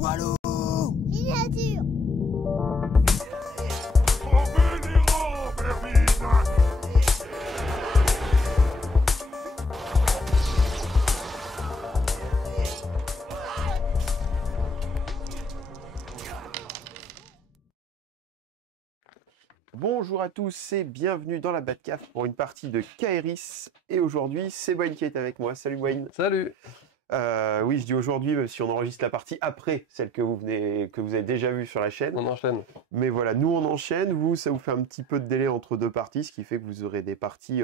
Walou! Miniature. Bonjour à tous et bienvenue dans la Batcave pour une partie de Kaeris. Et aujourd'hui, c'est Wayne qui est avec moi. Salut Wayne. Salut. Oui, je dis aujourd'hui, même si on enregistre la partie après celle que vous avez déjà vue sur la chaîne. On enchaîne. Mais voilà, nous on enchaîne. Vous, ça vous fait un petit peu de délai entre deux parties, ce qui fait que vous aurez des parties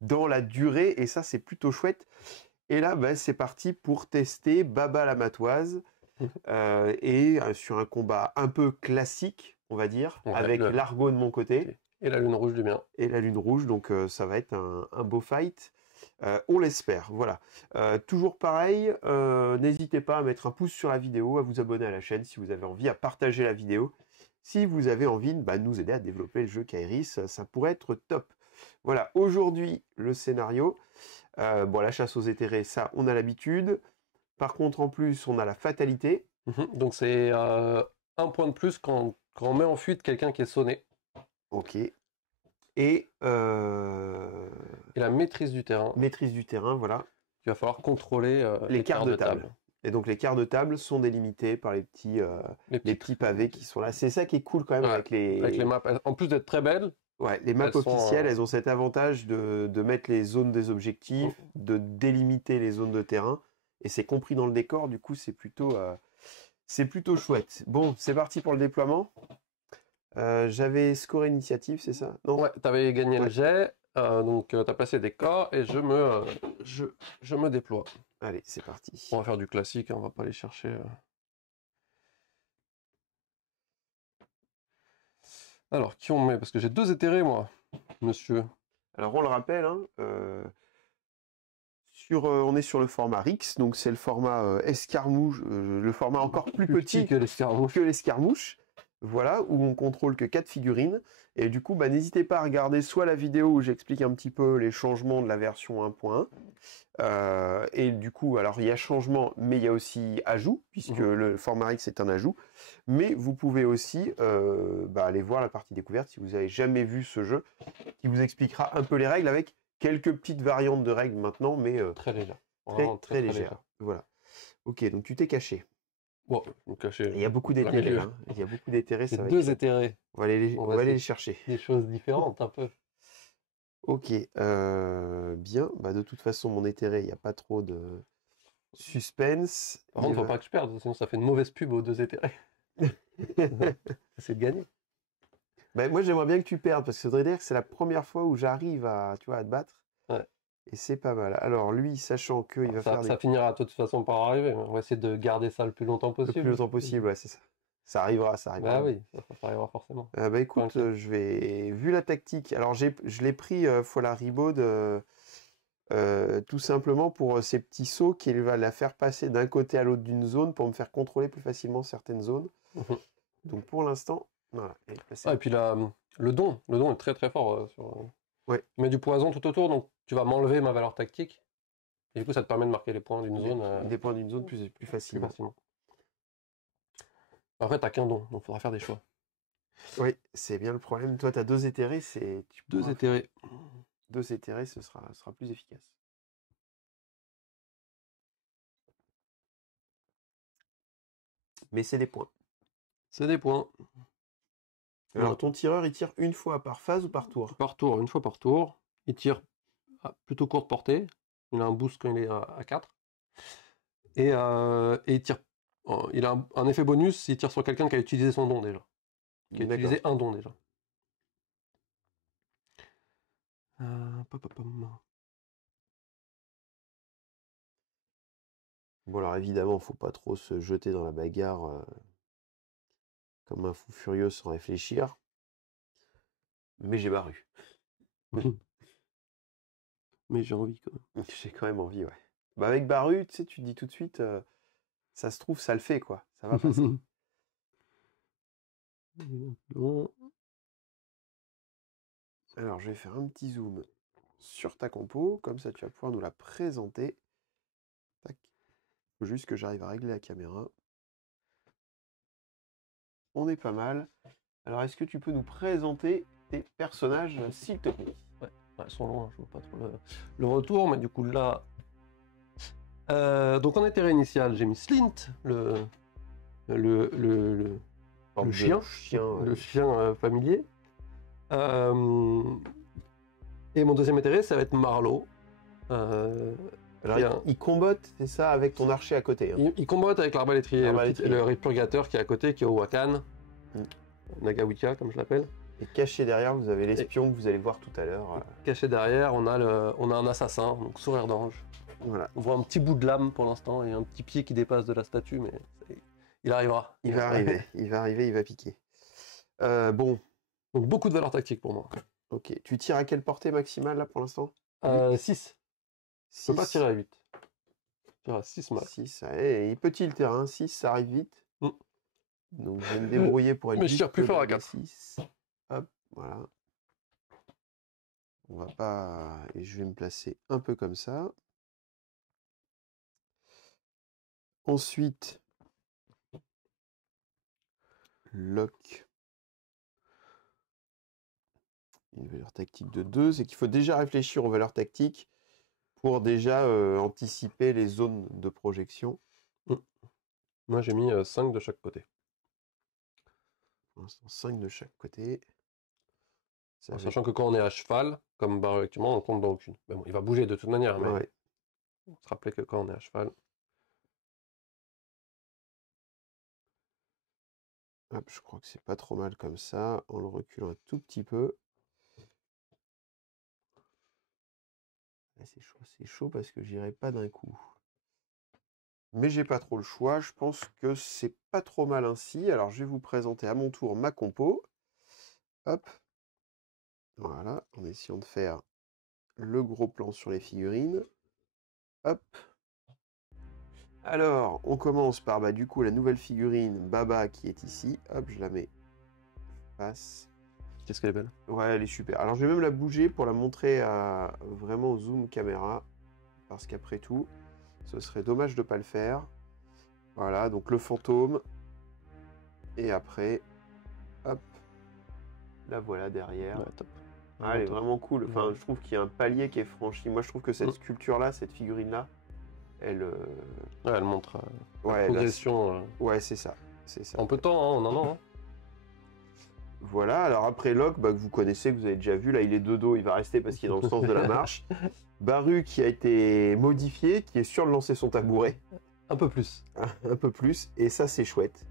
dans la durée. Et ça, c'est plutôt chouette. Et là, c'est parti pour tester Baba la Matoise. Sur un combat un peu classique, on va dire, Ouais, avec l'Argo de mon côté. Et la lune rouge du mien. Et la lune rouge, donc ça va être un beau fight. On l'espère, voilà. Toujours pareil, n'hésitez pas à mettre un pouce sur la vidéo, à vous abonner à la chaîne si vous avez envie, à partager la vidéo. Si vous avez envie de nous aider à développer le jeu Kaeris, ça pourrait être top. Voilà, aujourd'hui, le scénario. La chasse aux éthérés, ça, on a l'habitude. Par contre, en plus, on a la fatalité. Donc c'est un point de plus quand on met en fuite quelqu'un qui est sonné. Ok. Et la maîtrise du terrain. Maîtrise du terrain, voilà. Il va falloir contrôler les quarts de table. Et donc les quarts de table sont délimités par les petits pavés qui sont là. C'est ça qui est cool quand même avec les maps. En plus d'être très belles. Ouais, les maps officielles, elles ont cet avantage de mettre les zones des objectifs, de délimiter les zones de terrain. Et c'est compris dans le décor, du coup c'est plutôt chouette. Bon, c'est parti pour le déploiement. J'avais scoré initiative, c'est ça? Non. Ouais, t'avais gagné le jet, donc t'as placé des corps et je me déploie. Allez, c'est parti. On va faire du classique, hein, on va pas aller chercher. Alors, qui on met? Parce que j'ai 2 éthérés, moi, monsieur. Alors, on le rappelle, hein, on est sur le format Rix, donc c'est le format escarmouche, le format encore plus petit que l'escarmouche. Voilà, où on contrôle que 4 figurines. Et du coup, n'hésitez pas à regarder soit la vidéo où j'explique un petit peu les changements de la version 1.1. Et du coup, alors il y a changement, mais il y a aussi ajout, puisque le format X est un ajout. Mais vous pouvez aussi aller voir la partie découverte si vous n'avez jamais vu ce jeu, qui vous expliquera un peu les règles avec quelques petites variantes de règles maintenant, mais très légères. Très légères. Voilà. Ok, donc tu t'es caché. Bon, donc caché. Il y a beaucoup d'éthérés. Hein. Il y a beaucoup d'éthérés. C'est 2 éthérés. On va aller les chercher. Des choses différentes un peu. Ok, bien. De toute façon, mon éthéré, il n'y a pas trop de suspense. Par contre, il ne faut pas que je perde, sinon ça fait une mauvaise pub aux 2 éthérés. C'est de gagner. Moi, j'aimerais bien que tu perdes, parce que ça voudrait dire que c'est la première fois où j'arrive à te battre. Ouais. Et c'est pas mal. Alors, lui, sachant qu'il va faire ça finira de toute façon par arriver. On va essayer de garder ça le plus longtemps possible. Le plus longtemps possible, ouais, c'est ça. Ça arrivera. Bah oui, ça arrivera forcément. Écoute, vu la tactique, alors je l'ai pris Fola Ribaud tout simplement pour ces petits sauts qui va la faire passer d'un côté à l'autre d'une zone pour me faire contrôler plus facilement certaines zones. Donc pour l'instant, voilà. Et puis le don est très très fort. Ouais. Tu mets du poison tout autour, donc tu vas m'enlever ma valeur tactique. Et du coup, ça te permet de marquer les points d'une zone. Des points d'une zone plus facilement. En fait, t'as qu'un don, donc il faudra faire des choix. Oui, c'est bien le problème. Toi, tu as 2 éthérés, Deux éthérés. 2 éthérés, ce sera plus efficace. Mais c'est des points. C'est des points. Alors, ton tireur, il tire une fois par phase ou par tour? Par tour, une fois par tour. Il tire à plutôt courte portée. Il a un boost quand il est à 4. Et il tire. Il a un effet bonus s'il tire sur quelqu'un qui a utilisé son don déjà. Qui a utilisé un don déjà. Bon, alors évidemment, faut pas trop se jeter dans la bagarre comme un fou furieux sans réfléchir. Mais j'ai Baru. Mais j'ai envie quand même. J'ai quand même envie, ouais. Avec Baru, tu sais, tu te dis tout de suite, ça se trouve, ça le fait, quoi. Ça va passer. Alors, je vais faire un petit zoom sur ta compo, comme ça tu vas pouvoir nous la présenter. Tac. Faut juste que j'arrive à régler la caméra. on est pas mal. Alors, est-ce que tu peux nous présenter tes personnages, s'il te plaît? Ouais, ils sont longs, hein, je vois pas trop le retour, mais du coup là... donc en intérêt initial, j'ai mis Slint, le chien, le chien familier. Et mon deuxième intérêt, ça va être Marlowe. Alors, il combotte, c'est ça, avec ton archer à côté. Hein. Il combotte avec l'arbalétrier, le répurgateur qui est à côté, qui est au Wakan. Nagawika, comme je l'appelle. Et caché derrière, vous avez l'espion que vous allez voir tout à l'heure. Caché derrière, on a un assassin, donc sourire d'ange. Voilà. On voit un petit bout de lame pour l'instant et un petit pied qui dépasse de la statue, mais il arrivera. Il va arriver, il va piquer. Bon. Donc beaucoup de valeur tactique pour moi. Ok. Tu tires à quelle portée maximale là pour l'instant? 6. Je peux pas tirer à 8. Je tire à 6 max. 6, il est petit le terrain, 6 ça arrive vite. Donc je vais me débrouiller pour être mais je tire plus fort à 4. 6. Hop, voilà. On va pas... Et je vais me placer un peu comme ça. Ensuite, lock. Une valeur tactique de 2. C'est qu'il faut déjà réfléchir aux valeurs tactiques pour déjà anticiper les zones de projection. Moi j'ai mis 5 de chaque côté. Pour l'instant, 5 de chaque côté. Sachant que quand on est à cheval, comme Baru actuellement, on compte dans aucune. Mais bon, il va bouger de toute manière. Mais ouais. On se rappelait que quand on est à cheval. Hop, je crois que c'est pas trop mal comme ça. En le reculant un tout petit peu. Là, c'est chaud parce que j'irai pas d'un coup. Mais j'ai pas trop le choix. Je pense que c'est pas trop mal ainsi. Alors, je vais vous présenter à mon tour ma compo. Hop. Voilà, en essayant de faire le gros plan sur les figurines. Hop. Alors, on commence par du coup la nouvelle figurine Baba qui est ici. Hop, je la mets face. Qu'est-ce qu'elle est belle? Ouais, elle est super. Alors, je vais même la bouger pour la montrer à vraiment zoom caméra. Parce qu'après tout, ce serait dommage de ne pas le faire. Voilà, donc le fantôme. Et après, hop, la voilà derrière. Ouais, top. Ah, elle est vraiment cool. Enfin, je trouve qu'il y a un palier qui est franchi. Moi, je trouve que cette sculpture-là, cette figurine-là, elle... Ouais, elle montre la progression. Ouais, c'est ça. En peu de temps, hein, on en a. Hein. Voilà, alors après Locke, que vous connaissez, que vous avez déjà vu, là il est de dos, il va rester parce qu'il est dans le sens de la marche. Baru qui a été modifié, qui est sûr de lancer son tabouret. Un peu plus. Un peu plus, et ça c'est chouette.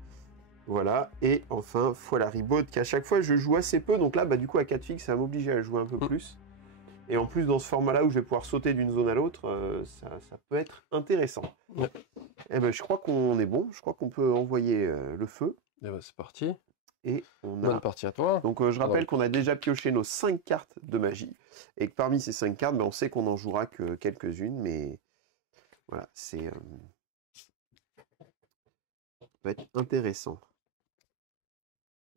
Voilà, et enfin, Foila Ribaude, qu'à chaque fois je joue assez peu, donc là du coup à 4 fixes, ça va m'obliger à jouer un peu plus. Et en plus dans ce format-là où je vais pouvoir sauter d'une zone à l'autre, ça peut être intéressant. Ouais. Et je crois qu'on est bon, je crois qu'on peut envoyer le feu. Et c'est parti. Et on a... Bonne partie à toi. Donc je rappelle qu'on a déjà pioché nos 5 cartes de magie. Et que parmi ces 5 cartes, on sait qu'on n'en jouera que quelques-unes. Mais voilà, c'est... ça peut être intéressant.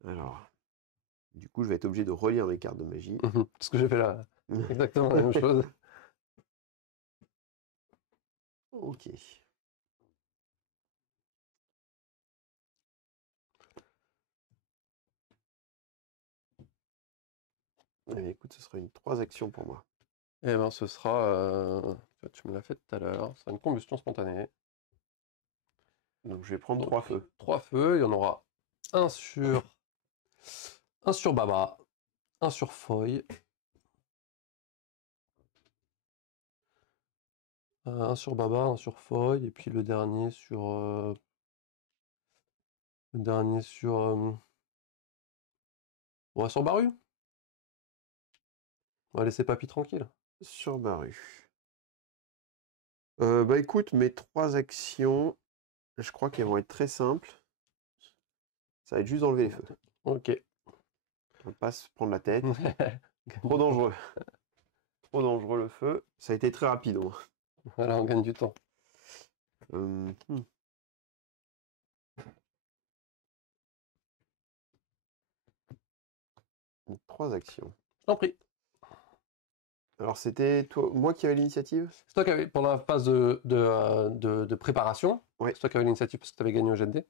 Alors, du coup, je vais être obligé de relire mes cartes de magie. Ce que j'ai fait là. Exactement la même chose. Ok. Eh bien, écoute, ce sera une 3 actions pour moi. Eh ben, ce sera... tu me l'as fait tout à l'heure. Ce sera une combustion spontanée. Donc, je vais prendre 3 feux. 3 feux. Il y en aura un sur Baba, un sur Foy, un sur Baba, un sur Foy, et puis le dernier sur... Ouais, sur Baru. On va laisser Papy tranquille. Sur Baru. Écoute, mes 3 actions, je crois qu'elles vont être très simples. Ça va être juste d'enlever les feux. Ok. On va pas se prendre la tête. Trop dangereux. Trop dangereux le feu. Ça a été très rapide. Hein. Voilà, on gagne du temps. 3 actions. Je t'en prie. Alors c'était moi qui avais l'initiative? C'est toi qui avais, pendant la phase de préparation, ouais. c'est toi qui avais l'initiative parce que tu avais gagné au jet de dés.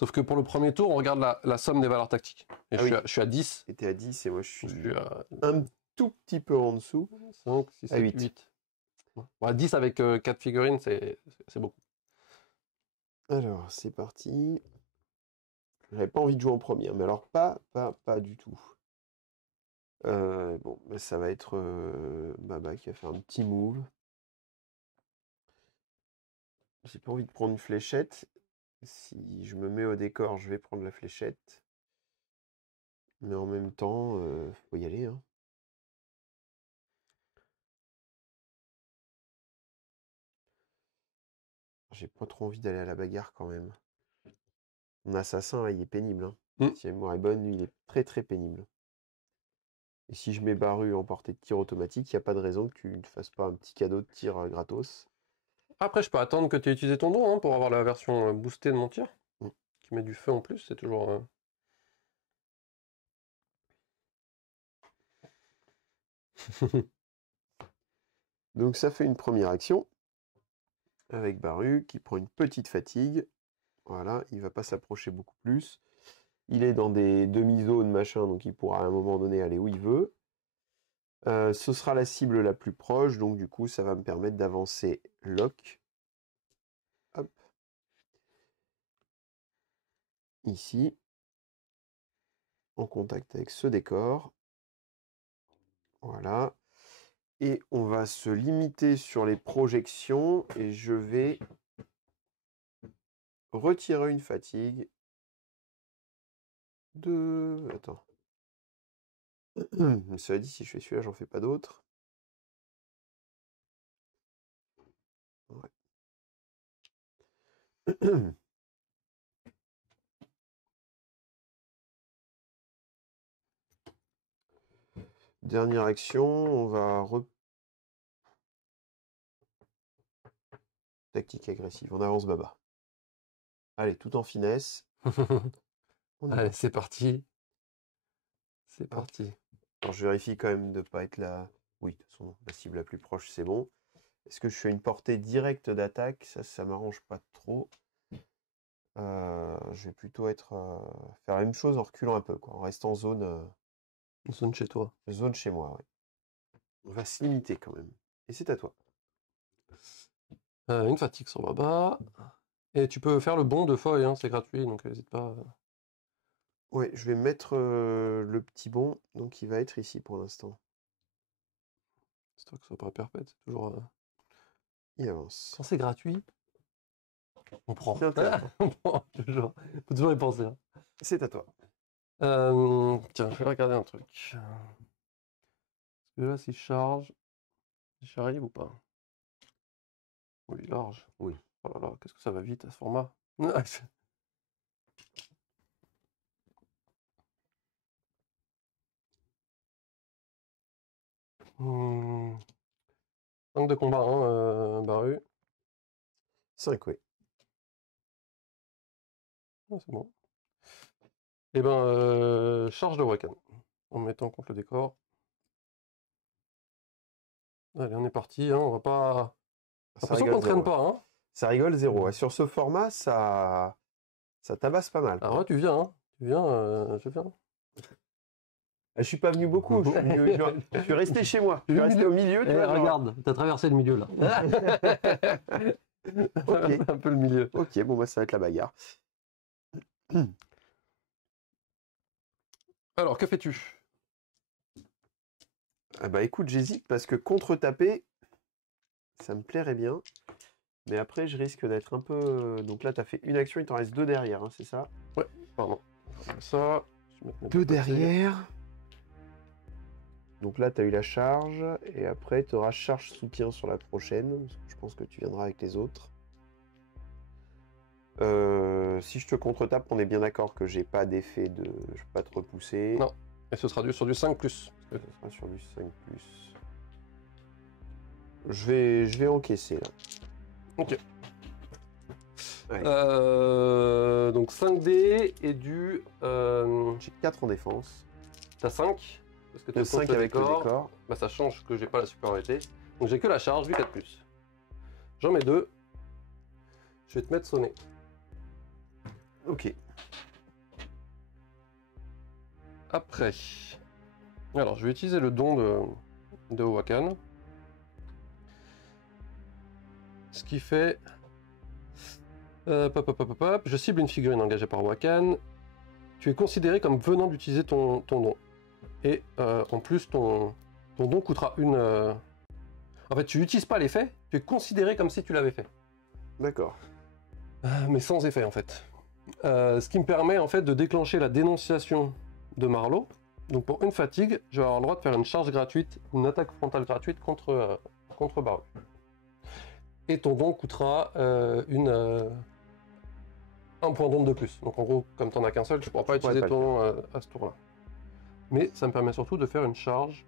Sauf que pour le premier tour, on regarde la somme des valeurs tactiques. Et Ah oui. je suis à 10. Et t'es à 10 et moi je suis Je suis à un tout petit peu en dessous. 5, 6, À 7, 8. 8. Ouais, 10 avec 4 figurines, c'est beaucoup. Alors, c'est parti. J'avais pas envie de jouer en premier, mais alors pas du tout. Bon, bah, ça va être Baba qui va faire un petit move. J'ai pas envie de prendre une fléchette. Si je me mets au décor, je vais prendre la fléchette. Mais en même temps, faut y aller, hein. J'ai pas trop envie d'aller à la bagarre quand même. Mon assassin, là, il est pénible, hein. Mm. Si la mémoire est bonne, lui, il est très très pénible. Et si je mets Baru en portée de tir automatique, il n'y a pas de raison que tu ne fasses pas un petit cadeau de tir gratos. Après, je peux attendre que tu aies utilisé ton don hein, pour avoir la version boostée de mon tir. Mm. Qui met du feu en plus, c'est toujours... Donc ça fait une première action. Avec Baru qui prend une petite fatigue. Voilà, il va pas s'approcher beaucoup plus. Il est dans des demi-zones, machin, donc il pourra à un moment donné aller où il veut. Ce sera la cible la plus proche, donc du coup, ça va me permettre d'avancer lock. Hop. Ici. En contact avec ce décor. Voilà. Et on va se limiter sur les projections et je vais retirer une fatigue de... Attends. Cela dit, si je fais celui-là, j'en fais pas d'autres. Ouais. Dernière action, on va tactique agressive, on avance Baba. Allez, tout en finesse. On y Allez, va. c'est parti. C'est Ah. parti. Alors je vérifie quand même de ne pas être là. Oui, de toute façon, la cible la plus proche, c'est bon. Est-ce que je fais une portée directe d'attaque? Ça m'arrange pas trop. Je vais plutôt faire la même chose en reculant un peu, quoi, en restant zone Zone chez toi. chez moi. Ouais. On va se limiter quand même. Et c'est à toi. Une fatigue sur Baba. Et tu peux faire le bon de feuilles, hein, c'est gratuit, donc n'hésite pas. Ouais, je vais mettre le petit bon, donc il va être ici pour l'instant. Histoire que ce soit pas perpète, c'est toujours... Il avance. Quand c'est gratuit, on prend. C'est intéressant. On prend, toujours. Faut toujours y penser. Hein. C'est à toi. Tiens, je vais regarder un truc. Est-ce que là, s'il charge, j'arrive ou pas? Oui, large. Oui. Oh là là, qu'est-ce que ça va vite à ce format. 5 de combat, hein, Baru. 5, oui. Ah, c'est bon. Et ben, charge de Wakan. En mettant contre le décor. Allez, on est parti, hein, on va pas... Ça L'impression rigole qu'on traîne zéro. pas, hein. Ça rigole zéro. Ouais. Sur ce format, ça tabasse pas mal. Ah ouais, tu viens, hein. Tu viens, je viens. Je suis pas venu beaucoup. Je suis resté chez moi. Je suis resté au milieu. Tu Eh, vois, genre- regarde, t'as traversé le milieu là. Ok. Un peu le milieu. Ok, bon, bah, ça va être la bagarre. Alors, que fais-tu? Ah bah écoute, j'hésite parce que contre-taper, ça me plairait bien. Mais après, je risque d'être un peu... Donc là, tu as fait une action, il t'en reste 2 derrière, hein, c'est ça? Ouais, pardon. Ça. 2 derrière. Donc là, tu as eu la charge. Et après, tu auras charge soutien sur la prochaine. Parce que je pense que tu viendras avec les autres. Si je te contre-tape, on est bien d'accord que j'ai pas d'effet de... Je peux pas te repousser. Non. Et ce sera sur du 5+. Ça sera sur du 5+. Je vais encaisser, là. Ok. Allez. Donc 5D et du... J'ai 4 en défense. T'as 5 parce que Le 5 avec le décor. Bah ça change que j'ai pas la supériorité. Donc j'ai que la charge du 4+. J'en mets 2. Je vais te mettre sonné. Ok. Après, alors je vais utiliser le don de Wakan. Ce qui fait... je cible une figurine engagée par Wakan. Tu es considéré comme venant d'utiliser ton don. Et en plus, ton don coûtera une... En fait, tu n'utilises pas l'effet, tu es considéré comme si tu l'avais fait. D'accord. Mais sans effet, en fait. Ce qui me permet, en fait, de déclencher la dénonciation de Marlowe. Donc pour une fatigue, je vais avoir le droit de faire une charge gratuite, une attaque frontale gratuite contre Baru. Et ton don coûtera un point d'onde de plus. Donc en gros, comme tu n'en as qu'un seul, tu ne pourras pas utiliser ton don à ce tour-là. Mais ça me permet surtout de faire une charge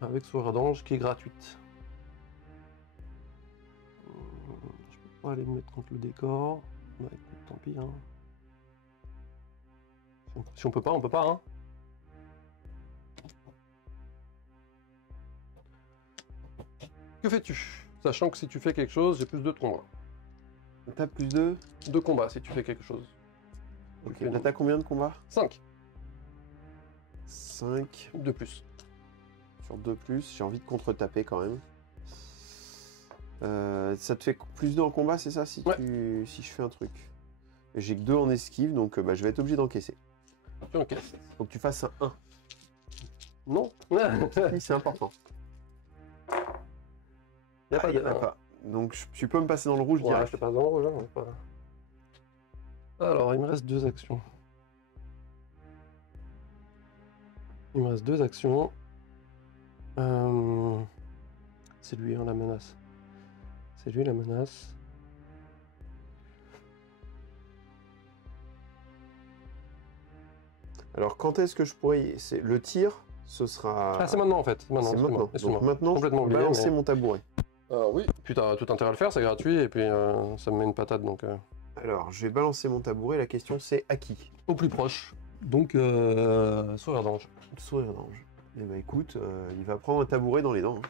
avec Sourire d'Ange qui est gratuite. Je peux pas aller me mettre contre le décor. Bah écoute, tant pis. Hein. Si on peut pas, on peut pas. Hein. Que fais-tu? Sachant que si tu fais quelque chose, j'ai plus 2 de combat. T'as plus de... 2 combats si tu fais quelque chose. Ok, là t'as combien de combats? 5 5 de plus. sur 2 plus, j'ai envie de contre-taper quand même. Ça te fait plus 2 en combat, c'est ça, si, Ouais. si je fais un truc. J'ai que 2 en esquive, donc bah, je vais être obligé d'encaisser. Tu encaisses. Faut que tu fasses un 1. Non. Oui, c'est important. Y a pas Ah, de... y en a pas. Donc tu peux me passer dans le rouge Ouais, direct. je te passe dans le rouge. Hein, pas... Alors, il me reste 2 actions. Il me reste 2 actions. C'est lui, hein, la menace. C'est lui la menace. Alors quand est-ce que je pourrais... Le tir, ce sera... Ah, c'est maintenant en fait. C'est maintenant. Excuse-moi. Donc maintenant, Complètement je vais oublié, lancer mais- mon tabouret. Oui, puis t'as tout intérêt à le faire, c'est gratuit, et puis ça me met une patate, donc... Alors, je vais balancer mon tabouret. La question, c'est à qui? Au plus proche. Donc, Sourire d'Ange. Sourire d'Ange. Eh ben écoute, il va prendre un tabouret dans les dents. Hein.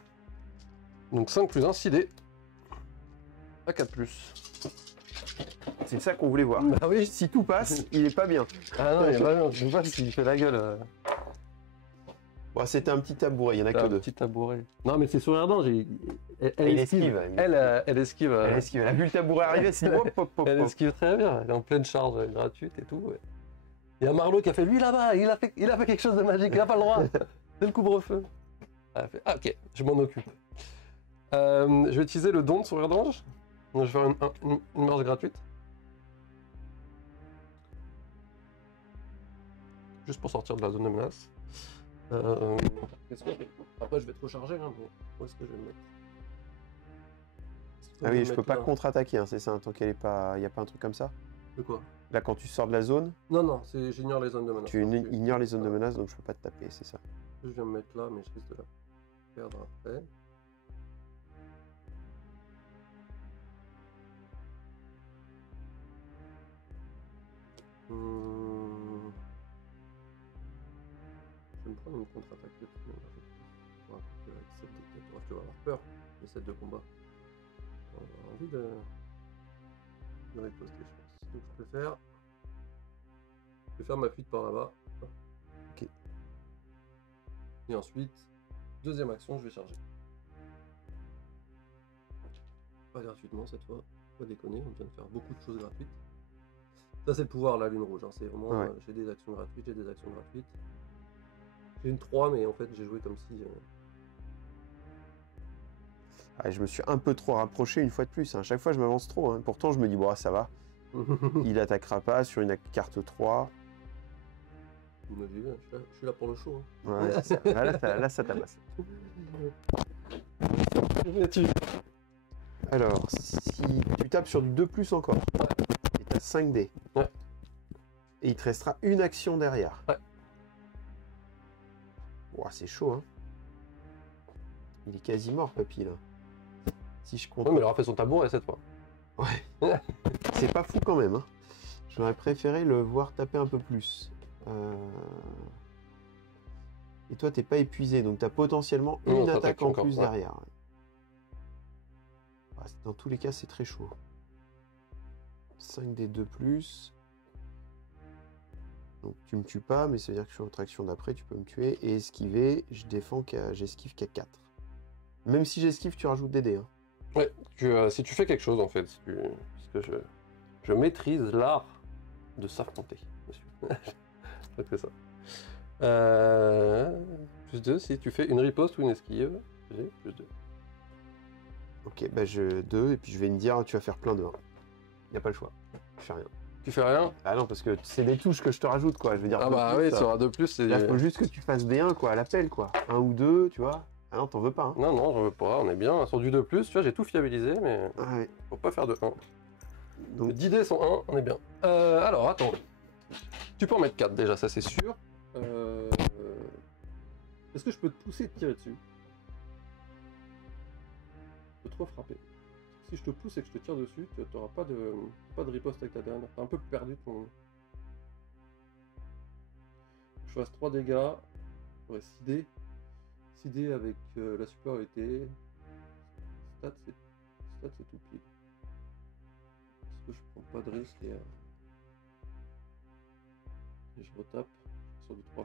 Donc 5 plus 1, 6 dés. À 4 plus. C'est ça qu'on voulait voir. Bah oui. Si tout passe, il est pas bien. Ah non, il y a pas, je sais pas s'il fait la gueule. Bon, c'était un petit tabouret, il y en a que Un 2. petit tabouret. Non, mais c'est Sourire d'Ange. Elle Il esquive. esquive, Elle esquive. Elle a vu le tabouret arriver, elle s'est dit hop, hop, hop, Elle hop. esquive très bien. Elle est en pleine charge gratuite et tout. Ouais. Il y a Marlowe qui a fait lui là-bas. Il a fait quelque chose de magique. Il n'a pas le droit. C'est le couvre-feu. Elle a fait, ah, ok, je m'en occupe. Je vais utiliser le don de Sourire d'Ange. Donc, je vais faire une marche gratuite. Juste pour sortir de la zone de menace. Après, je vais te recharger. Hein, mais où est-ce que je vais le mettre? Ah oui, je peux pas contre-attaquer, hein, c'est ça, tant qu'il n'y a pas un truc comme ça. De quoi? Là, quand tu sors de la zone, Non, j'ignore les zones de menace. tu ignores les zones de menace, donc je peux pas te taper, c'est ça. Je viens me mettre là, mais je risque de la perdre après. Je vais me prendre une contre-attaque de toute manière. Avec 7 de tête. Tu vas avoir peur de 7 de combat. On a envie de riposter, je pense. Donc je peux faire ma fuite par là-bas. Ok. Et ensuite, deuxième action, je vais charger. Pas gratuitement cette fois, pas déconner, on vient de faire beaucoup de choses gratuites. Ça c'est le pouvoir, la lune rouge, hein. C'est vraiment, Ouais. j'ai des actions gratuites, j'ai des actions gratuites. J'ai une 3, mais en fait j'ai joué comme si... Ah, je me suis un peu trop rapproché une fois de plus, hein. Chaque fois je m'avance trop, hein. Pourtant je me dis, bon, ça va, il attaquera pas sur une carte 3. Vous m'avez vu, hein, je suis là pour le show. Hein. Ouais, c'est ça. Ah, là, ça tabasse. Alors, si tu tapes sur du 2+ encore, et t'as 5 dés, Ouais. et il te restera une action derrière. Ouais. Ouah, c'est chaud, hein. Il est quasi mort, papy, là. Si je compte... Ouais, mais il aura fait son tabouret cette fois. Ouais. C'est pas fou quand même, hein. J'aurais préféré le voir taper un peu plus. Et toi, t'es pas épuisé, donc t'as potentiellement Non, une t'attaques attaque en encore, plus ouais. derrière. Ouais. Ah, dans tous les cas, c'est très chaud. 5 des 2 plus. Donc tu me tues pas, mais ça veut dire que sur l'autre action d'après, tu peux me tuer. Et esquiver, j'esquive qu'à 4. Même si j'esquive, tu rajoutes des dés. Hein. Ouais, si tu fais quelque chose en fait, parce que je maîtrise l'art de s'affronter, monsieur. Je fais ça. Plus 2, si tu fais une riposte ou une esquive, j'ai plus 2. Ok, bah je 2, et puis je vais me dire, tu vas faire plein de 1. Y a pas le choix. Je fais rien. Tu fais rien? Ah non, parce que c'est des touches que je te rajoute, quoi. Je veux dire, Ah deux bah plus, oui, sur un 2+, c'est... là, faut juste que tu fasses des 1, quoi, à l'appel, quoi. 1 ou 2, tu vois. Ah non, t'en veux pas, hein. Non, non, j'en veux pas, on est bien. Sur du 2+, tu vois, j'ai tout fiabilisé, mais Ah ouais. faut pas faire de 1. Donc, 10 dés sont 1, on est bien. Alors, attends. Tu peux en mettre 4 déjà, ça c'est sûr. Est-ce que je peux te pousser et te tirer dessus? Je peux trop frapper. Si je te pousse et que je te tire dessus, tu n'auras pas de riposte avec ta dernière. T'as un peu perdu ton... Je fasse 3 dégâts. J'aurai 6 dés. 6 dés avec la supériorité. Stat c'est tout pile. Est-ce que je prends pas de risque et je retape sur du 3+.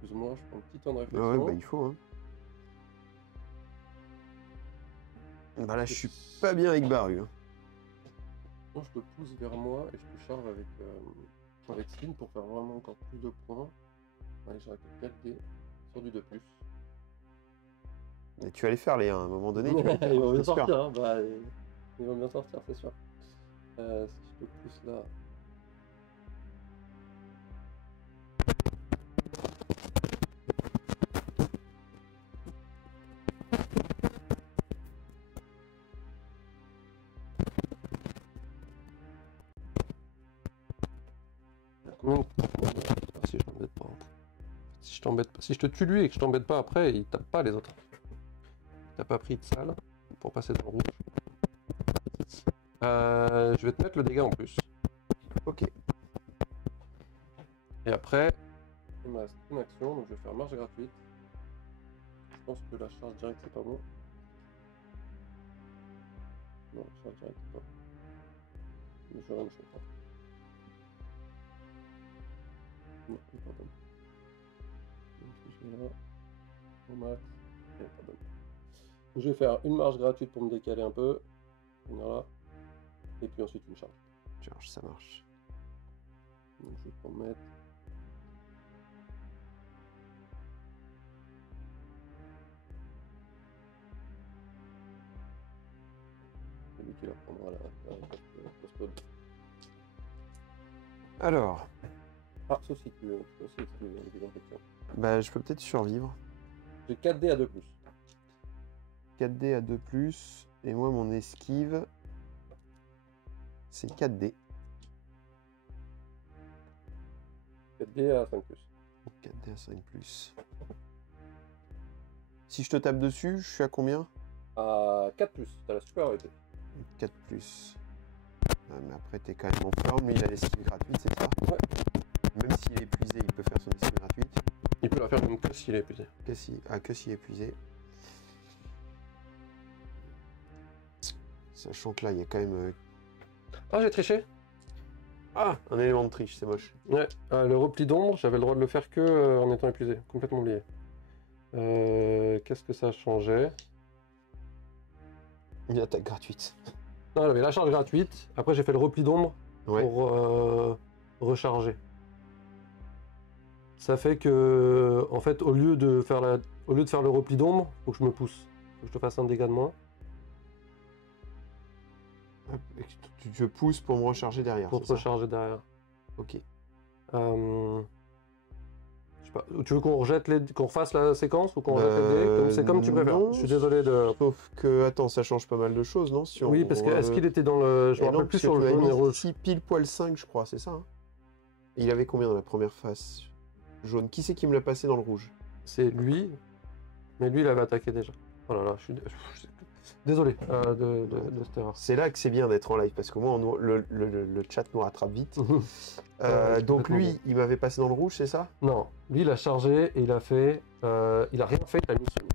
Excuse-moi, je prends un petit temps de ah réflexion. ouais, bah il faut, hein. Bah là, je suis pas bien avec Baru. Hein. Moi, je te pousse vers moi et je te charge avec Spin pour faire vraiment encore plus de points. Allez, j'aurai 4 dés sur du 2+. Et tu vas les faire, les 1, à un moment donné. Tu vas les faire, Ils vont bien c'est sûr. sortir, hein. Bah, ils vont bien sortir, c'est sûr. Si je te pousse là... Combien de points? Si je t'embête pas. Si je t'embête pas. Si je te tue lui et que je t'embête pas après, il tape pas les autres. T'as pas pris de salle pour passer dans le rouge. Je vais te mettre le dégât en plus. Ok. Et après, il me reste une action, donc je vais faire marche gratuite. Je pense que la charge directe c'est pas bon. Non, charge directe c'est pas bon. Mais je ne sais pas. Non, il est pas bon. Donc je vais là, au max, il est pas bon. Donc, je vais faire une marche gratuite pour me décaler un peu. Voilà. Et puis ensuite une charge. Charge, ça marche. Donc je vais prendre mettre. C'est lui qui la prendra la post-pod. Alors, Ah, sauf si tu veux aussi exclure les infections. bah je peux peut-être survivre. J'ai 4 dés à 2+. 4D à 2+, et moi, mon esquive, c'est 4D. 4 dés à 5+. 4D à 5+. Si je te tape dessus, je suis à combien? À 4+, t'as la supériorité. 4+. Mais après, t'es quand même en forme. Lui, il a l'esquive gratuite, c'est ça? Ouais. Même s'il est épuisé, il peut faire son esquive gratuite. Il peut la faire même que s'il est épuisé. Que s'il est épuisé. Sachant que là, il y a quand même... Ah, j'ai triché. Ah, un élément de triche, c'est moche. Ouais, le repli d'ombre, j'avais le droit de le faire que en étant épuisé. Complètement oublié. Qu'est-ce que ça changeait? Une attaque gratuite. Non, j'avais la charge gratuite. Après, j'ai fait le repli d'ombre Ouais. pour recharger. Ça fait que, en fait, au lieu de faire le repli d'ombre, faut que je me pousse. Faut que je te fasse un dégât de moins. Et que tu te pousses pour me recharger derrière. Pour c'est te ça? recharger derrière. Ok. Je sais pas. Tu veux qu'on refasse la séquence ou qu'on rejette les dés? C'est comme tu préfères. non. Je suis désolé de. Sauf que, attends, ça change pas mal de choses, non? Si Oui, on parce que est-ce qu'il était dans Eh le. Je me non, rappelle plus parce que sur le tu m'avais jaune et mis rouge. 6 pile poil 5, je crois, c'est ça, hein? Et il avait combien dans la première face? Jaune. Qui c'est qui me l'a passé dans le rouge? C'est lui. Mais lui, il avait attaqué déjà. Oh là là, Désolé de cette erreur. C'est là que c'est bien d'être en live, parce que moi, le chat nous rattrape vite. Donc complètement lui, il m'avait passé dans le rouge, c'est ça? Non, lui il a chargé et il a fait. Il a rien fait, il a mis le sonné.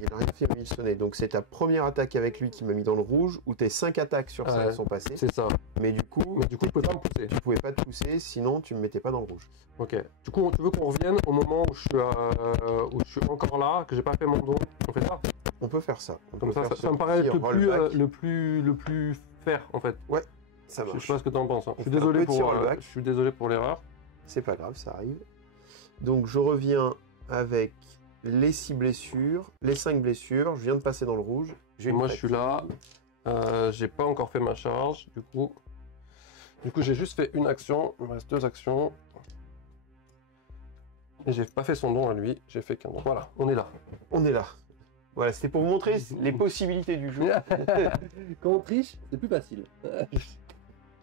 Il a rien fait, mais il sonnait. Donc c'est ta première attaque avec lui qui m'a mis dans le rouge, ou tes 5 attaques sur 5 Ouais. sont passées. C'est ça. Mais du coup, Mais du coup, il pouvait pas me pousser. tu pouvais pas te pousser, sinon tu me mettais pas dans le rouge. Ok. Du coup, tu veux qu'on revienne au moment où je suis encore là, que j'ai pas fait mon don. On fait ça. On peut faire ça. On Comme peut ça, faire ça ce me paraît petit rollback. le plus faire en fait. Ça Je marche. sais pas ce que tu en penses. Hein. On Je suis fait un désolé petit rollback. je suis désolé pour l'erreur. C'est pas grave, ça arrive. Donc je reviens avec les 6 blessures, les 5 blessures. Je viens de passer dans le rouge. J'ai une Moi, je suis fatigue. là. J'ai pas encore fait ma charge. Du coup, j'ai juste fait une action. Il me reste 2 actions. Et j'ai pas fait son don à lui. J'ai fait qu'un don. Voilà, on est là. On est là. Voilà, c'était pour vous montrer les possibilités du jeu. Quand on triche, c'est plus facile.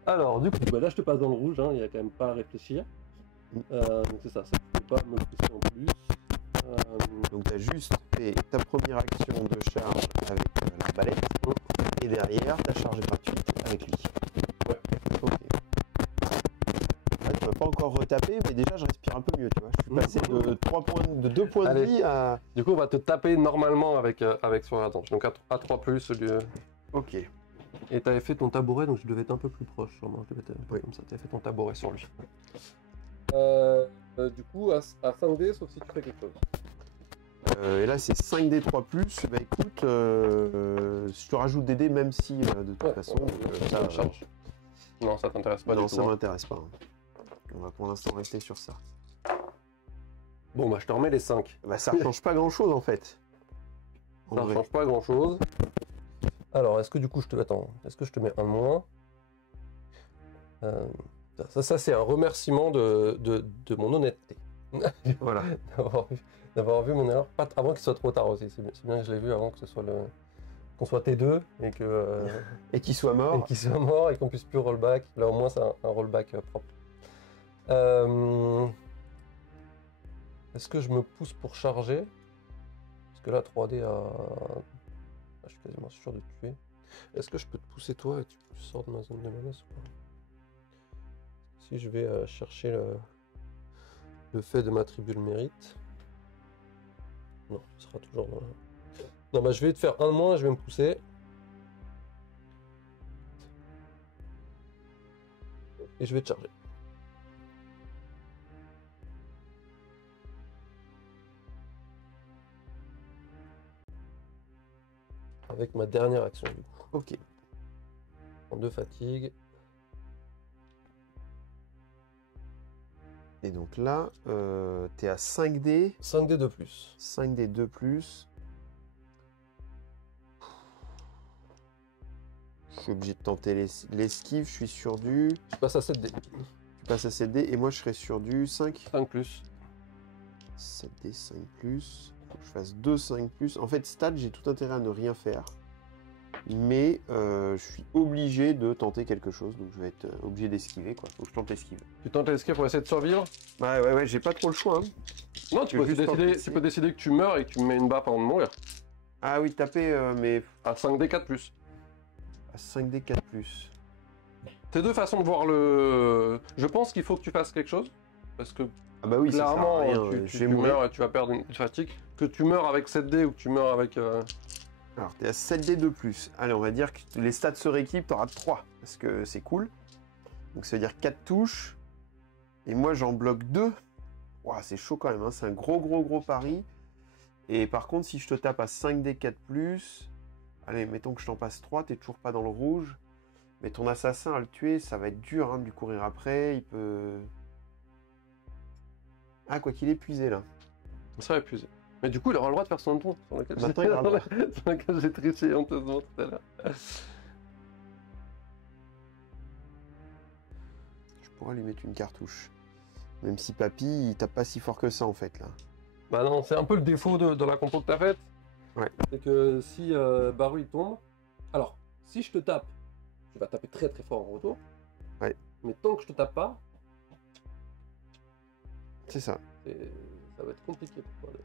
Alors, du coup, bah là, je te passe dans le rouge. Hein, il n'y a quand même pas à réfléchir. Donc c'est ça. Ça ne peut pas me pousser en plus. Donc tu as juste fait ta première action de charge avec la balette. Et derrière, ta charge gratuite avec lui. Ouais. Ok. Tu vas pas encore retaper, mais déjà je respire un peu mieux, tu vois. Je suis passé de 2 points de Allez. vie à... Du coup, on va te taper normalement avec son attente. Donc à 3 plus. Ok. Et tu avais fait ton tabouret, donc je devais être un peu plus proche. Sûrement. Je devais être un peu Oui. comme ça. Tu avais fait ton tabouret sur lui. Du coup, à 5D, sauf si tu fais quelque chose. Et là c'est 5D 3+. Bah écoute, je te rajoute des dés même si de toute façon... ça charge. Non, ça t'intéresse pas non, du tout. ça hein. m'intéresse pas. On va pour l'instant rester sur ça. Bon, bah je te remets les 5. Bah ça change pas grand chose en fait. En Ça vrai. change pas grand chose. Alors, est-ce que du coup je te. Attends, est-ce que je te mets un de moins Ça c'est un remerciement de mon honnêteté. Voilà. D'avoir vu mon erreur avant qu'il soit trop tard aussi. C'est bien que je l'ai vu avant que ce soit qu'on soit T2 et que. Et qu'il soit Et mort. qu'il soit mort et qu'on puisse plus rollback. Là au moins c'est un rollback propre. Est-ce que je me pousse pour charger? Parce que là 3D je suis quasiment sûr de te tuer. Est-ce que je peux te pousser toi et tu sors de ma zone de menace ou pas? Si je vais chercher le fait de m'attribuer le mérite. Non, ce sera toujours dans la... Non bah je vais te faire un de moins, je vais me pousser. Et je vais te charger. Avec ma dernière action du coup. Ok. En 2 fatigues. Et donc là, t'es à 5D. 5D de plus. 5D 2+. Je suis obligé de tenter l'esquive. Je suis sur du... Je passe à 7D. Tu passes à 7D et moi je serai sur du 5. 5 plus. 7D 5+. Faut que je fasse 2 5+. En fait, stat, j'ai tout intérêt à ne rien faire. Mais je suis obligé de tenter quelque chose. Donc je vais être obligé d'esquiver, quoi. Faut que je tente l'esquive. Tu tentes l'esquive pour essayer de survivre? Ouais, j'ai pas trop le choix. Hein. Non, tu Je peux, vais juste tenter décider, tu peux décider que tu meurs et que tu me mets une baffe avant de mourir. Ah oui, taper, mais À 5D 4 plus. à 5D 4+. Tes deux façons de voir le... Je pense qu'il faut que tu fasses quelque chose. Parce que Ah bah oui, ça sert à clairement, rien. tu meurs et tu vas perdre une fatigue. Que tu meurs avec 7D ou que tu meurs avec... Alors, t'es à 7D 2+. Allez, on va dire que les stats se rééquilibrent, t'auras 3, parce que c'est cool. Donc ça veut dire 4 touches. Et moi, j'en bloque 2. Ouah, c'est chaud quand même, hein. C'est un gros pari. Et par contre, si je te tape à 5D 4+, allez, mettons que je t'en passe 3, t'es toujours pas dans le rouge. Mais ton assassin, à le tuer, ça va être dur hein, de lui courir après. Il peut... Ah, quoi qu'il est épuisé, là. Il sera épuisé. Mais du coup, il aura le droit de faire son tour sur lequel Maintenant, il aura le droit. sur lequel j'ai triché honteusement tout à l'heure. Je pourrais lui mettre une cartouche. Même si Papy, il tape pas si fort que ça, en fait, là. Bah non, c'est un peu le défaut de la compo que t'as faite. Ouais. C'est que si Baru il tombe... Alors, si je te tape, tu vas taper très fort en retour. Ouais. Mais tant que je te tape pas, C'est ça. ça va être compliqué pour toi.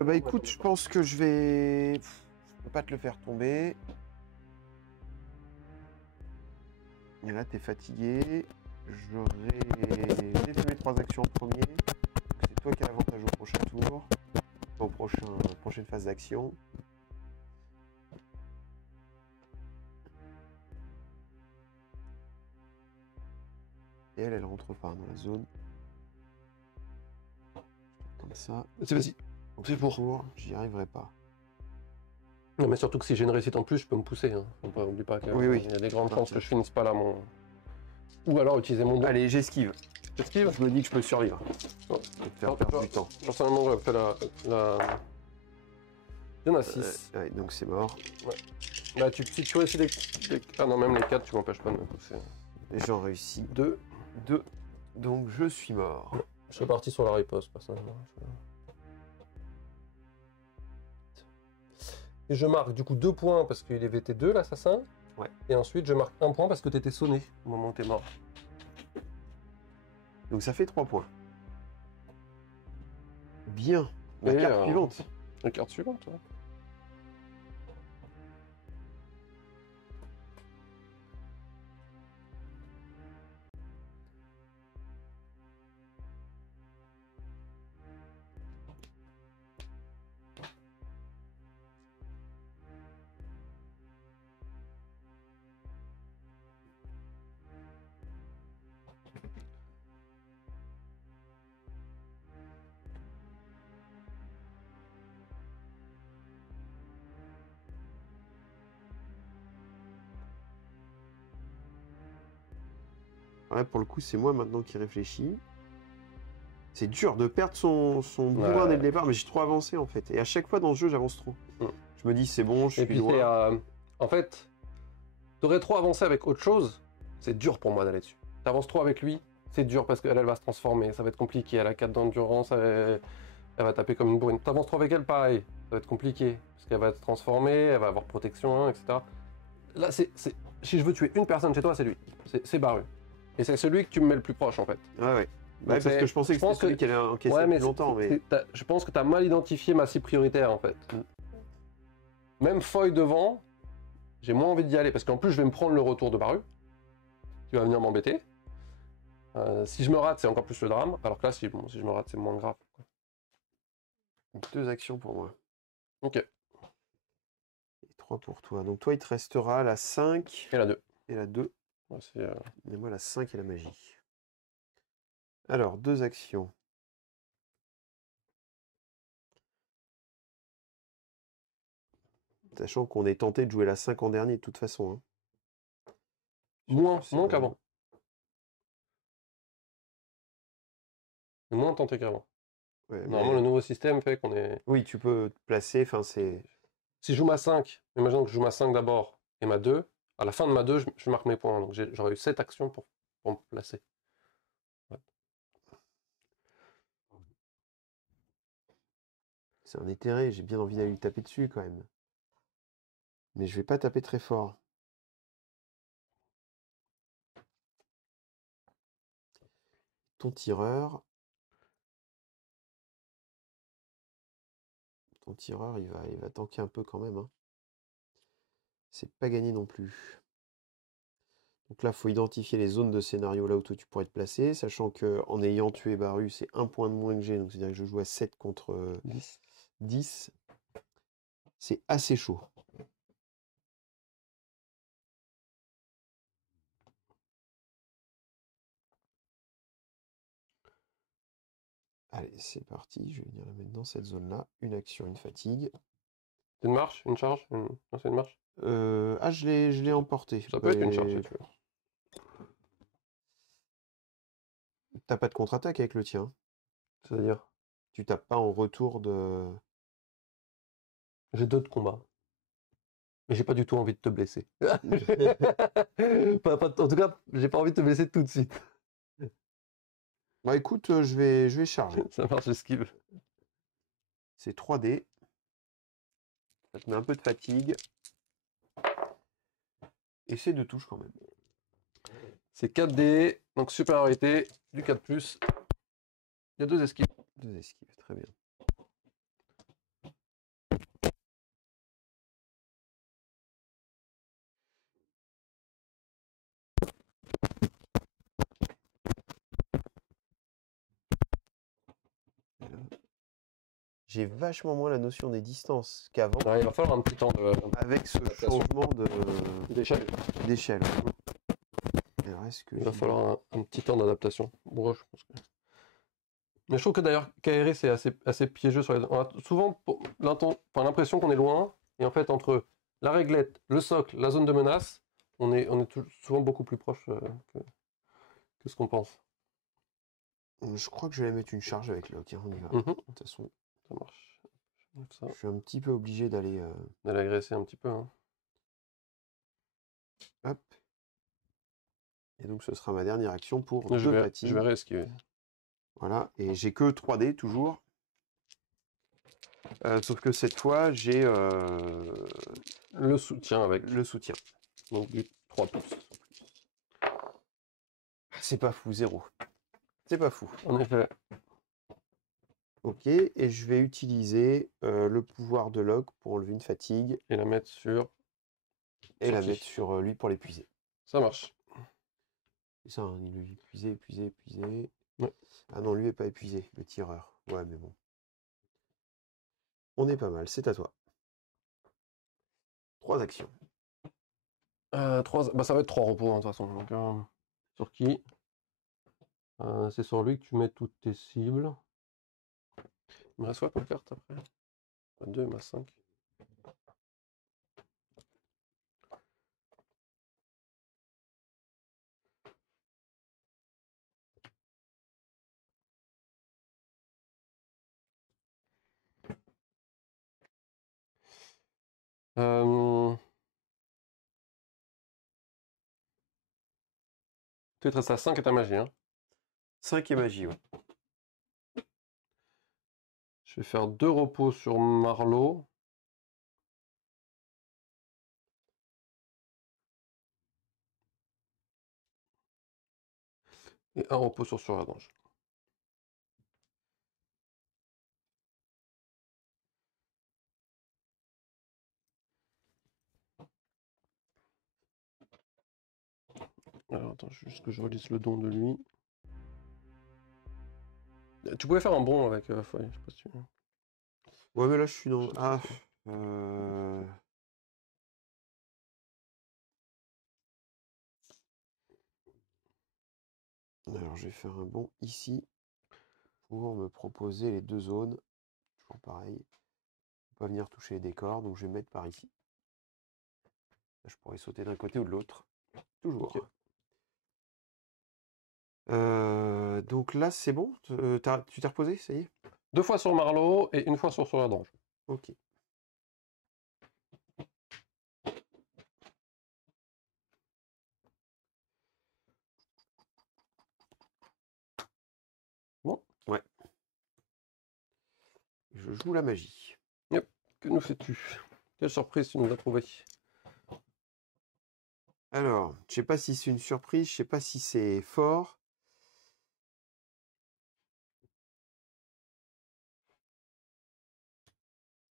Bah écoute, je pense que je vais... peux pas te le faire tomber. Et là, t'es fatigué. J'ai fait mes 3 actions en premier. C'est toi qui as l'avantage au prochain tour. Prochaine phase d'action. Et elle rentre pas dans la zone. Comme ça. C'est vas-y. C'est pour. J'y arriverai pas. Non, mais surtout que si j'ai une réussite en plus, je peux me pousser. Hein. N'oublie pas qu'il Oui. y a des grandes chances que je finisse pas là mon. Ou alors utiliser mon don. Allez, j'esquive. J'esquive. Je me dis que je peux survivre. Oh. Je vais te faire perdre du temps. Personnellement, j'aurais fait la. Il y en a 6. Ouais, donc c'est mort. Ouais. Là, si tu réussis les. Ah non, même les 4, tu m'empêches pas de me pousser. Et j'en réussis 2. 2. Donc je suis mort. Je suis parti sur la riposte, personnellement. Et je marque du coup 2 points parce qu'il est VT2, l'assassin. Ouais. Et ensuite, je marque 1 point parce que tu étais sonné au moment où tu es mort. Donc ça fait 3 points. Bien. La Et, carte suivante. La carte suivante, ouais. Ouais, pour le coup, c'est moi maintenant qui réfléchis. C'est dur de perdre son bourrin dès le départ, mais j'ai trop avancé en fait. Et à chaque fois dans ce jeu, j'avance trop. Je me dis, c'est bon, je suis puis loin. en fait, t'aurais trop avancé avec autre chose, c'est dur pour moi d'aller dessus. T'avances trop avec lui, c'est dur parce qu'elle va se transformer, ça va être compliqué. Elle a 4 d'endurance, elle va taper comme une bourrine. T'avances trop avec elle, pareil, ça va être compliqué. Parce qu'elle va se transformer, elle va avoir protection 1, etc. Là, si je veux tuer une personne chez toi, c'est lui. C'est Baru. Et c'est celui que tu me mets le plus proche, en fait. Ouais. Ouais, parce que je pensais que c'était celui qui allait encaisser depuis longtemps. Mais... Je pense que tu as mal identifié ma cible prioritaire, en fait. Même Foy devant, j'ai moins envie d'y aller, parce qu'en plus, je vais me prendre le retour de Baru, qui va venir m'embêter. Si je me rate, c'est encore plus le drame, alors que là, si je me rate, c'est moins grave. 2 actions pour moi. Ok. Et 3 pour toi. Donc toi, il te restera la 5. Et la 2. Et la 2. Ouais, et moi, la 5 et la magie. Alors, 2 actions. Sachant qu'on est tenté de jouer la 5 en dernier de toute façon. Hein. Moins qu'avant. Moins tenté qu'avant. Ouais, normalement, le nouveau système fait qu'on est... Oui, tu peux te placer, enfin c'est... Si je joue ma 5, imaginons que je joue ma 5 d'abord et ma 2, à la fin de ma 2, je marque mes points. Donc j'aurais eu 7 actions pour me placer. Ouais. C'est un éthéré, j'ai bien envie d'aller lui taper dessus quand même. Mais je vais pas taper très fort. Ton tireur... il va tanker un peu quand même. Hein. C'est pas gagné non plus. Donc là, il faut identifier les zones de scénario là où toi tu pourrais te placer, sachant que en ayant tué Baru, c'est 1 point de moins que j'ai, donc c'est-à-dire que je joue à 7 contre 10. C'est assez chaud. Allez, c'est parti, je vais venir la mettre dans cette zone-là. Une action, une fatigue. C'est une marche, une charge Non, c'est une marche. Ah, je l'ai emporté. Ça peut être une charge si tu veux. T'as pas de contre-attaque avec le tien. C'est-à-dire Tu tapes pas en retour de... J'ai 2 de combat. Mais j'ai pas du tout envie de te blesser. En tout cas, j'ai pas envie de te blesser tout de suite. Bah écoute, je vais charger. Ça marche, j'esquive. C'est 3D. Ça te met un peu de fatigue. Et c'est 2 touches quand même. C'est 4D, donc supériorité, du 4+. Il y a 2 esquives. 2 esquives, très bien. j'ai vachement moins la notion des distances qu'avant Ouais, il va falloir un petit temps avec ce Adaptation. changement d'échelle. d'échelle. Alors, est-ce que Il va j'ai- falloir un petit temps d'adaptation. Bon, je pense que... Mais je trouve que d'ailleurs, KRI, c'est assez piégeux sur les... On a souvent l'impression qu'on est loin, et en fait, entre la réglette, le socle, la zone de menace, on est souvent beaucoup plus proche que ce qu'on pense. Je crois que je vais mettre une charge avec le hockey. On y va. Mhm. De toute façon, Ça marche. Ça, je suis un petit peu obligé d'aller. d'aller agresser un petit peu. Hein. Hop. Et donc, ce sera ma dernière action pour Je 2 vais patines. réesquiver. Voilà. Et j'ai que 3D toujours. Sauf que cette fois, j'ai Le soutien avec. le soutien. Donc du 3 pouces. C'est pas fou, 0. C'est pas fou. En effet. Ok, et je vais utiliser le pouvoir de Locke pour enlever une fatigue Et la mettre sur... et la qui mettre sur lui pour l'épuiser. Ça marche. C'est ça, hein, il est épuisé. Ouais. Ah non, lui est pas épuisé, le tireur. Ouais, mais bon. On est pas mal, c'est à toi. 3 actions. Bah, ça va être 3 repos, hein, de toute façon. Donc, sur qui c'est sur lui que tu mets toutes tes cibles. Il me reste quoi comme carte après 2, il me reste 5. Tu te restes à 5 et ta magie. Hein. 5 et magie, ouais. Je vais faire 2 repos sur Marlowe. Et 1 repos sur Suradange. Alors attends, juste que je relise le don de lui. Tu pouvais faire un bond avec Foy, je sais pas si tu... Ouais, mais là, je suis dans... Je- Ah, alors, je vais faire un bond ici pour me proposer les 2 zones. Toujours pareil. Pas venir toucher les décors, donc je vais me mettre par ici. Là, je pourrais sauter d'un côté ou de l'autre. Toujours. Ok. Donc là, c'est bon? Tu t'es reposé, ça y est? 2 fois sur Marlowe et 1 fois sur Suradange. Ok. Bon. Ouais. Je joue la magie. Yep. Que nous fais-tu? Quelle surprise tu nous as trouvé? Alors, je sais pas si c'est une surprise, je sais pas si c'est fort.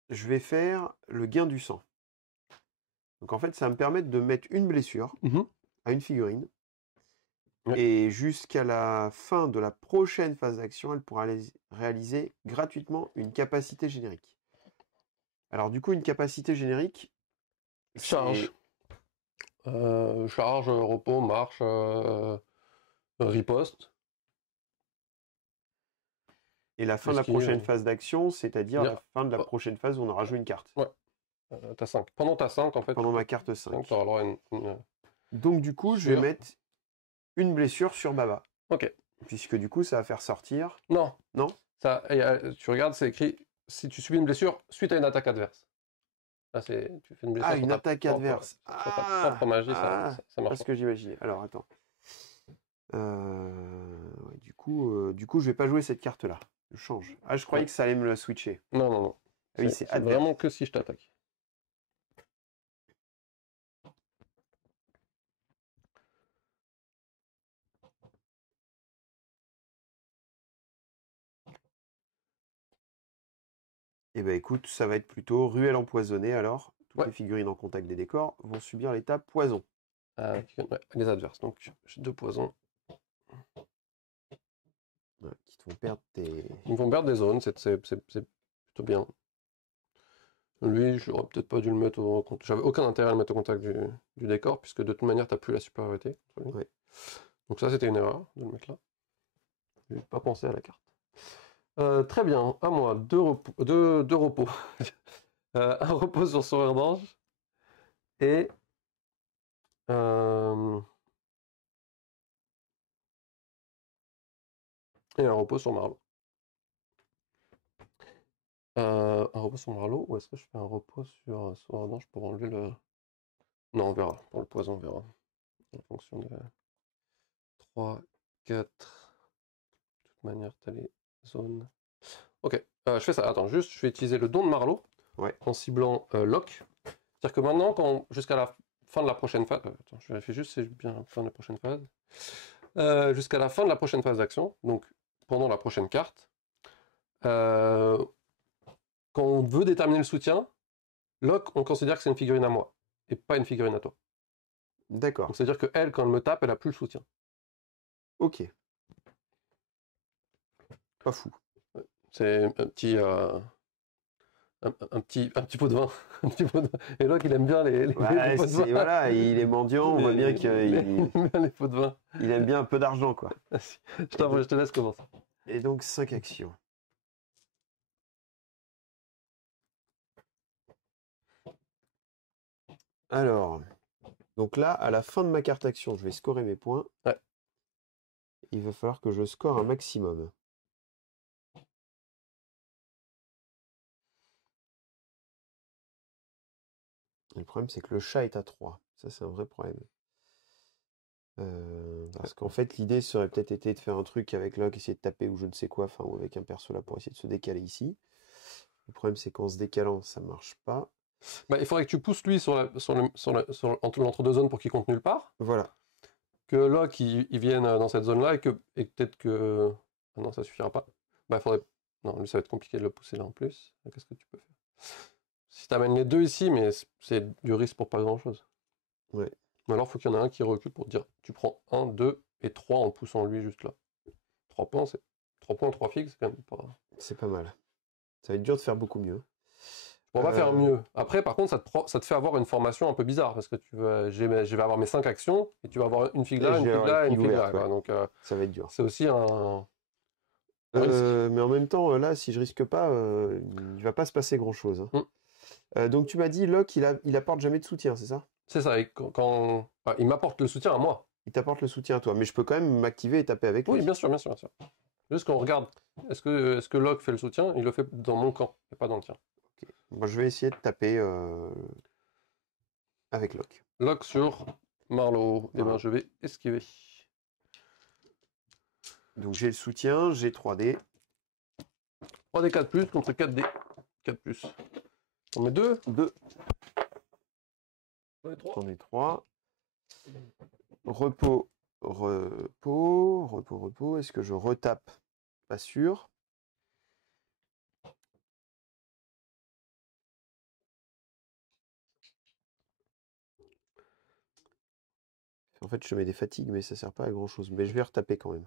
Je vais faire le gain du sang. Donc en fait, ça va me permettre de mettre une blessure à une figurine. Ouais. Et jusqu'à la fin de la prochaine phase d'action, elle pourra réaliser gratuitement une capacité générique. Alors du coup, une capacité générique... Charge. Charge, repos, marche, riposte. Et la fin de la Est-ce qu'il- prochaine phase d'action, c'est-à-dire Bien. la fin de la prochaine phase où on aura joué une carte. Ouais. T'as 5. Pendant ta 5, en fait. Pendant ma carte 5. Tu auras le droit à Donc du coup, je vais Sur- mettre une blessure sur Baba. Ok. Puisque du coup, ça va faire sortir... Non. Non? Ça, tu regardes, c'est écrit si tu subis une blessure suite à une attaque adverse. Là, tu fais une blessure. Ah, sur une ta attaque propre- adverse. Sur ta propre magie, ça Pas marche. ce que j'imaginais. Alors, attends. Ouais, du coup, je vais pas jouer cette carte-là. Je change. Ah, je croyais Ouais. que ça allait me la switcher. Non, non, non. Ah oui, c'est adverse. vraiment que si je t'attaque. Eh ben écoute, ça va être plutôt ruelle empoisonnée alors. Toutes Ouais. les figurines en contact des décors vont subir l'état poison. Ouais, les adverses. Donc, j'ai 2 poisons. Voilà, qui te font perdre tes... Ils vont perdre des zones. C'est plutôt bien. Lui, j'aurais peut-être pas dû le mettre au contact. J'avais aucun intérêt à le mettre au contact du décor, puisque de toute manière, tu n'as plus la supériorité contre lui. Ouais. Donc ça, c'était une erreur de le mettre là. Je n'ai pas pensé à la carte. Très bien, à moi, deux repos. Un repos sur Sauveur d'Ange et un repos sur Marlowe. Un repos sur Marlowe, ou est-ce que je fais un repos sur Sauveur d'Ange pour enlever le... Non, on verra. Pour le poison, on verra. En fonction de 3, 4. De toute manière, tu as les zones. Ok, je fais ça. Attends, juste, je vais utiliser le don de Marlowe en ciblant Locke. C'est-à-dire que maintenant, jusqu'à la fin de la prochaine phase. Attends, je vérifie juste si c'est bien la fin de la prochaine phase. Jusqu'à la fin de la prochaine phase d'action, donc pendant la prochaine carte, quand on veut déterminer le soutien, Locke, on considère que c'est une figurine à moi et pas une figurine à toi. D'accord. C'est-à-dire que elle, quand elle me tape, elle a plus le soutien. Ok. Pas fou. C'est un petit, un petit pot de vin. Un petit pot de vin. Et Locke, il aime bien les pots de vin. Voilà, il est mendiant, on voit bien qu'il aime bien les pots de vin. il aime bien un peu d'argent, quoi. Je te laisse commencer. Et donc 5 actions. Alors, donc là, à la fin de ma carte action, je vais scorer mes points. Ouais. Il va falloir que je score un maximum. Et le problème, c'est que le chat est à 3. Ça, c'est un vrai problème. Parce qu'en fait, l'idée serait peut-être été de faire un truc avec Locke, essayer de taper ou je ne sais quoi, enfin, ou avec un perso là pour essayer de se décaler ici. Le problème, c'est qu'en se décalant, ça marche pas. Bah, il faudrait que tu pousses lui entre l'entre-deux zones pour qu'il compte nulle part. Voilà. Que Locke il vienne dans cette zone-là et peut-être que. Ah non, ça suffira pas. Bah, faudrait. Non, lui, ça va être compliqué de le pousser là en plus. Qu'est-ce que tu peux faire? Si tu amènes les deux ici, mais c'est du risque pour pas grand-chose. Ouais. Mais alors, il faut qu'il y en ait un qui recule pour dire tu prends 1, 2 et 3 en poussant lui juste là. 3 points, 3 figues, c'est quand même pas. C'est pas mal. Ça va être dur de faire beaucoup mieux. On va faire mieux. Après, par contre, ça te fait avoir une formation un peu bizarre parce que je vais avoir mes 5 actions et tu vas avoir une figue là, une figue là et une figue là. Ouais. Donc, ça va être dur. c'est aussi un. Mais en même temps, là, si je risque pas, il va pas se passer grand-chose. Hein. Donc tu m'as dit, Locke, il apporte jamais de soutien, c'est ça? C'est ça. Et il m'apporte le soutien à moi. Il t'apporte le soutien à toi, mais je peux quand même m'activer et taper avec lui. Oui, bien sûr, bien sûr, bien sûr. Juste qu'on regarde, est-ce que Locke fait le soutien? Il le fait dans mon camp et pas dans le tien. Okay. Moi, je vais essayer de taper avec Locke. Locke sur Marlowe. Et ben, je vais esquiver. Donc j'ai le soutien, j'ai 3D. 3D 4+, contre 4D 4+. On met 2. 2. On est 3. On est 3. Repos, repos, repos, repos. Est-ce que je retape? Pas sûr. En fait, je mets des fatigues, mais ça sert pas à grand chose. Mais je vais retaper quand même.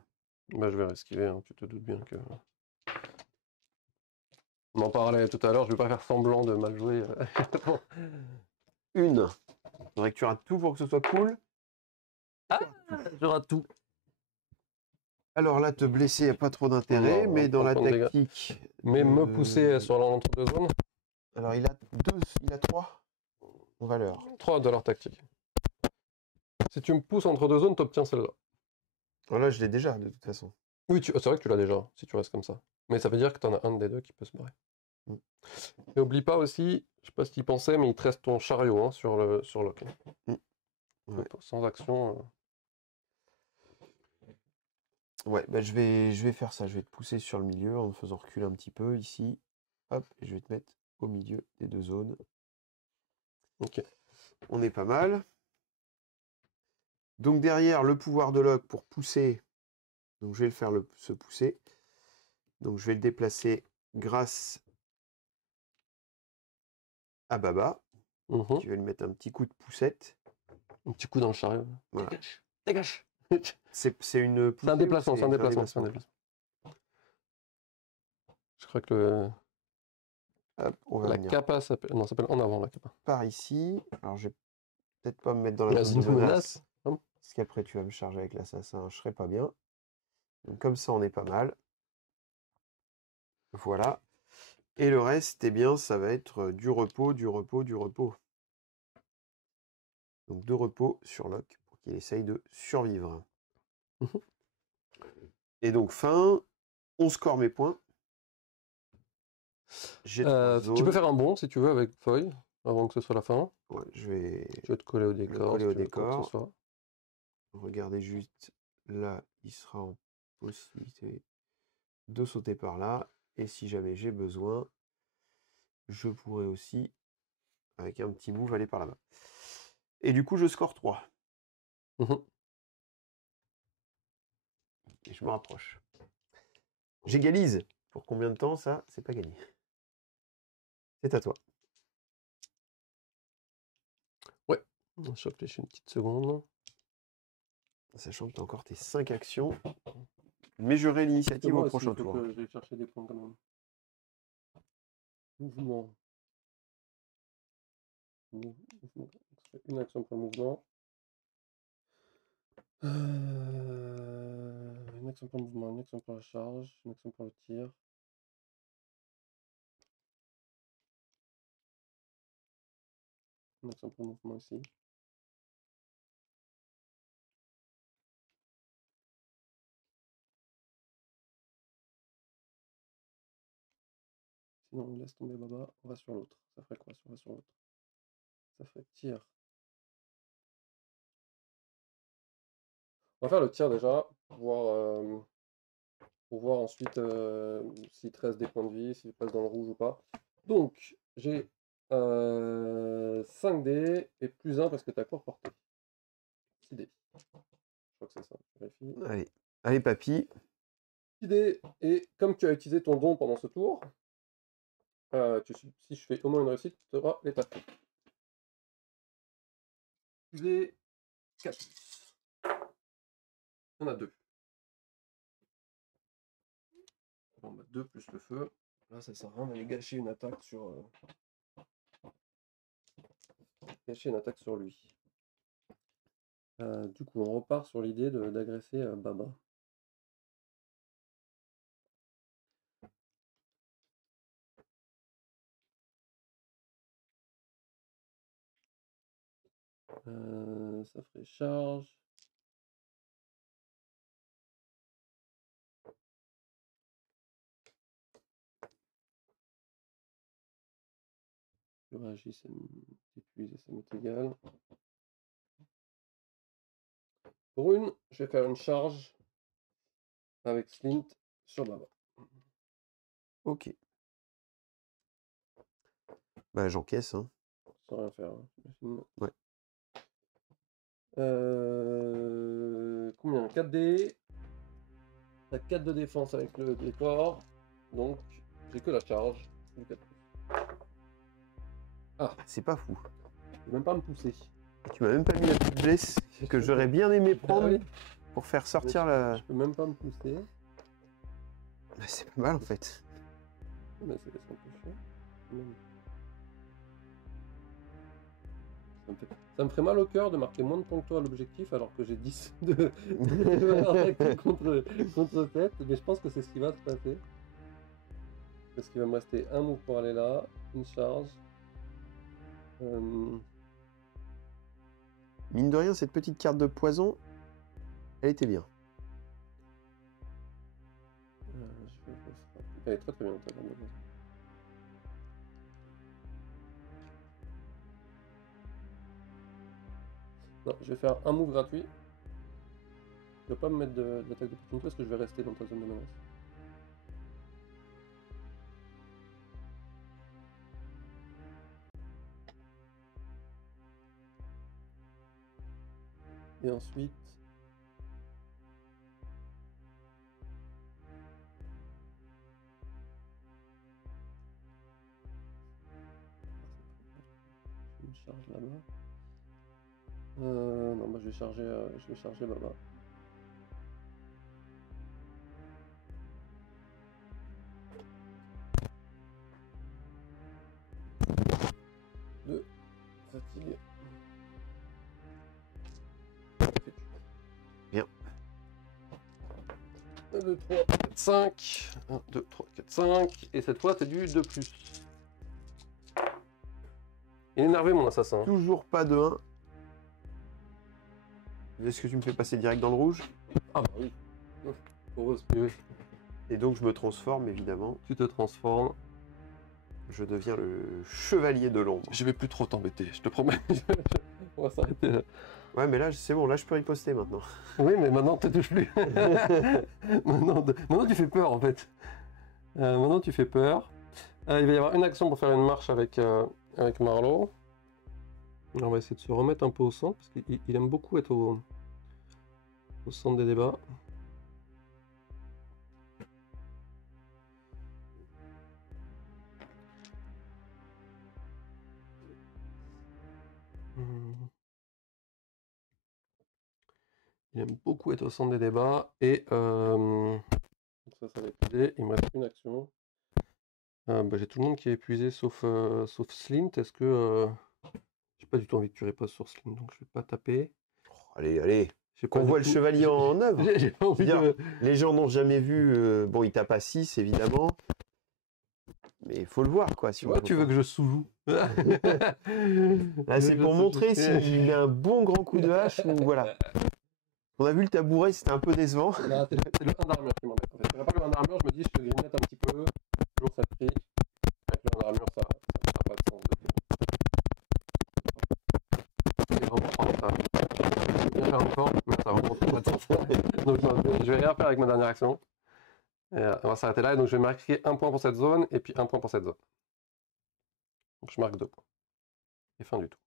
Bah, je vais esquiver, hein. Tu te doutes bien que. On en parlait tout à l'heure, je vais pas faire semblant de mal jouer. Bon. Une. Il faudrait que tu rates tout pour que ce soit cool. Ah, je rate tout. Alors là, te blesser, il n'y a pas trop d'intérêt, mais dans la tactique. Mais me pousser sur l'entre-deux zones. Alors il a 3 en valeur. 3 de leur tactique. Si tu me pousses entre deux zones, tu obtiens celle-là. Alors là, je l'ai déjà, de toute façon. Oui, c'est vrai que tu l'as déjà, si tu restes comme ça. Mais ça veut dire que tu en as un des deux qui peut se barrer. Et oublie pas aussi, je sais pas si tu y pensais, mais il te reste ton chariot hein, sur Locke. Ouais. Sans action. Ouais, bah je vais faire ça. Je vais te pousser sur le milieu en me faisant reculer un petit peu ici. Hop, et je vais te mettre au milieu des deux zones. Ok. On est pas mal. Donc derrière, le pouvoir de Locke pour pousser. Donc je vais le faire se pousser. Donc je vais le déplacer grâce à Baba. Je vais lui mettre un petit coup de poussette. Un petit coup dans le chariot. Voilà. Dégage. C'est une poussée. C'est un déplacement, c'est un déplacement. Je crois que Hop, on va La venir capa s'appelle. Non, ça s'appelle en avant la capa. par ici. Alors, je vais peut-être pas me mettre dans la La zone de zone de menace. menace. Hum. Parce qu'après, tu vas me charger avec l'assassin. Je serai pas bien. Donc, comme ça, on est pas mal. Voilà. Et le reste, eh bien, ça va être du repos, du repos, du repos. Donc, de repos sur Locke pour qu'il essaye de survivre. Mhm. Et donc, fin. On score mes points. J'ai 3 Tu peux zones. faire un bond si tu veux avec feuille avant que ce soit la fin. Ouais, je vais Tu veux te coller au décor. coller Si au tu veux, quoi que décor. ce soit. Regardez juste là, il sera en possibilité de sauter par là. Et si jamais j'ai besoin, je pourrais aussi, avec un petit move, aller par là-bas. Et du coup, je score 3. Mhm. Et je me rapproche. J'égalise. Pour combien de temps, ça, c'est pas gagné. C'est à toi. Ouais. Je réfléchis une petite seconde. Sachant que tu as encore tes 5 actions. Mais j'aurai l'initiative au Moi aussi, prochain il faut tour. que j'aille chercher des points quand même. Mouvement. Mouvement. Une action pour le mouvement. Une action pour le mouvement, une action pour la charge, une action pour le tir. Une action pour le mouvement ici. Sinon, on laisse tomber Baba, on va sur l'autre. Ça ferait quoi si on va sur l'autre? Ça ferait tir. On va faire le tir déjà, pour voir ensuite s'il te reste des points de vie, s'il passe dans le rouge ou pas. Donc, j'ai 5 dés et plus 1 parce que tu as court portée. 6 dés. Je crois que c'est ça. Vérifie. Allez, allez papy. 6 dés, et comme tu as utilisé ton don pendant ce tour, si je fais au moins une réussite, tu auras les papes. J'ai 4. Il y en a 2. Bon, bah 2 plus le feu. Là, ça sert à rien d'aller gâcher une attaque sur. Gâcher une attaque sur lui. Du coup, on repart sur l'idée d'agresser Baba. Ça ferait charge. Je réagis, ça m'épuise et ça m'est égal. Pour une, je vais faire une charge avec Slint sur Baba. Ok. Bah, j'encaisse. Hein. Sans rien faire. Hein. Ouais. Combien? 4 dés. T'as 4 de défense avec le décor. Donc, j'ai que la charge. Ah, C'est pas fou. je peux même pas me pousser. Et tu m'as même pas mis la petite blesse que j'aurais bien aimé prendre Ah oui. pour faire sortir la. Je peux même pas me pousser. Bah, c'est pas mal en fait. Mais c'est un peu chiant. Ça me ferait mal au cœur de marquer moins de points que toi à l'objectif alors que j'ai 10 de valeur tactique contre 7. Mais je pense que c'est ce qui va se passer. Parce qu'il va me rester un move pour aller là, une charge. Mine de rien, cette petite carte de poison, elle était bien. Elle est très très bien. Non, je vais faire un move gratuit. Je vais pas me mettre d'attaque d'opportunité parce que je vais rester dans ta zone de menace. Et ensuite... Une charge là-bas. Non, bah je vais charger Baba. 2, 3, 4, 5. 1, 2, 3, 4, 5. Et cette fois, c'est du 2+. Il est énervé, mon assassin. Toujours pas de 1. Est-ce que tu me fais passer direct dans le rouge? Ah bah oui. Pour respirer. Et donc je me transforme, évidemment. Tu te transformes. Je deviens le chevalier de l'ombre. Je vais plus trop t'embêter, je te promets. On va s'arrêter là. Ouais, mais là, c'est bon, là, je peux riposter maintenant. Oui, mais maintenant, tu ne touches plus. Maintenant, tu fais peur, en fait. Maintenant, tu fais peur. Il va y avoir une action pour faire une marche avec Marlowe. On va essayer de se remettre un peu au centre, parce qu'il aime beaucoup être au centre des débats. Il aime beaucoup être au centre des débats. Et ça va épuiser. Il me reste une action. J'ai tout le monde qui est épuisé sauf Slint. Est-ce que... j'ai pas du tout envie que tu riposes sur Slint, donc je vais pas taper. Allez, allez. J'ai Qu'on pas voit du le tout- chevalier en œuvre. J'ai pas envie Dire, de... Les gens n'ont jamais vu. Bon, il tape à 6, évidemment. Mais il faut le voir, quoi. Si Pourquoi tu veux que je sous-joue? Là, c'est pour montrer s'il met un bon grand coup de hache ou voilà. On a vu le tabouret, c'était un peu décevant. Là, c'est le 1 d'armure qui m'embête. En fait, je pas le 1 d'armure, je me dis, je te grignette un petit peu. Toujours ça prie. Avec le 1 d'armure, ça n'a pas de sens. C'est vraiment pas rentable. Je vais bien faire encore, mais ça va vraiment pas de sens. Donc, je vais rien faire avec ma dernière action. Et, on va s'arrêter là. Et donc, je vais marquer 1 point pour cette zone et puis 1 point pour cette zone. Donc, je marque 2 points. Et fin du tout.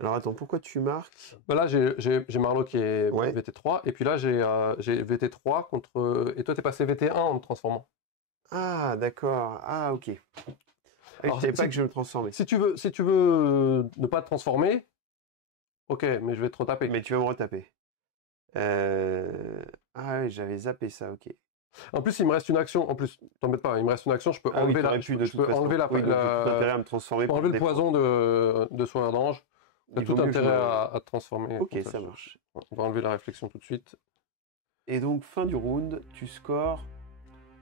Alors attends, pourquoi tu marques? Bah là, j'ai Marlowe qui est Ouais. VT3, et puis là, j'ai VT3 contre... Et toi, t'es passé VT1 en me transformant. Ah, d'accord. Ah, ok. Ah, je Alors, savais pas si- que je me transformais. Si tu veux ne pas te transformer, ok, mais je vais te retaper. Mais tu vas me retaper. Ah ouais, j'avais zappé ça, ok. En plus, il me reste une action. En plus, t'embête pas, il me reste une action, je peux Ah oui, enlever t'aurais pu de je toute peux façon. enlever Oui, donc j'ai tout intérêt à me transformer pour pour enlever me le poison de Sourire d'Ange. T'as Il vaut tout mieux que je intérêt me- à te transformer. Ok, comme ça marche. On va enlever la réflexion tout de suite. Et donc, fin du round, tu scores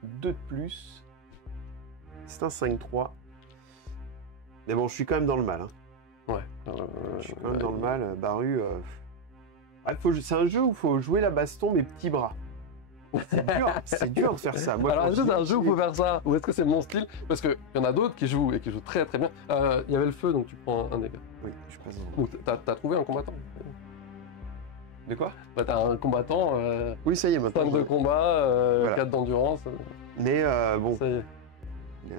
2 de plus. C'est un 5-3. Mais bon, je suis quand même dans le mal. Hein. Ouais. Je suis quand même dans le mal. Baru. C'est un jeu où il faut jouer la baston, mais petits bras. C'est dur de faire ça. Moi, Alors, quand est-ce que je c'est un dis- jeu où il faut faire ça? Ou est-ce que c'est mon style? Parce qu'il y en a d'autres qui jouent et qui jouent très très bien. Il y avait le feu, donc tu prends un dégât. Oui, je passe dans Ou t'as trouvé un combattant? De quoi? Bah, t'as un combattant, Oui, ça y est, 5 maintenant. de combat, Voilà. 4 d'endurance. Mais bon, Ça y est. euh,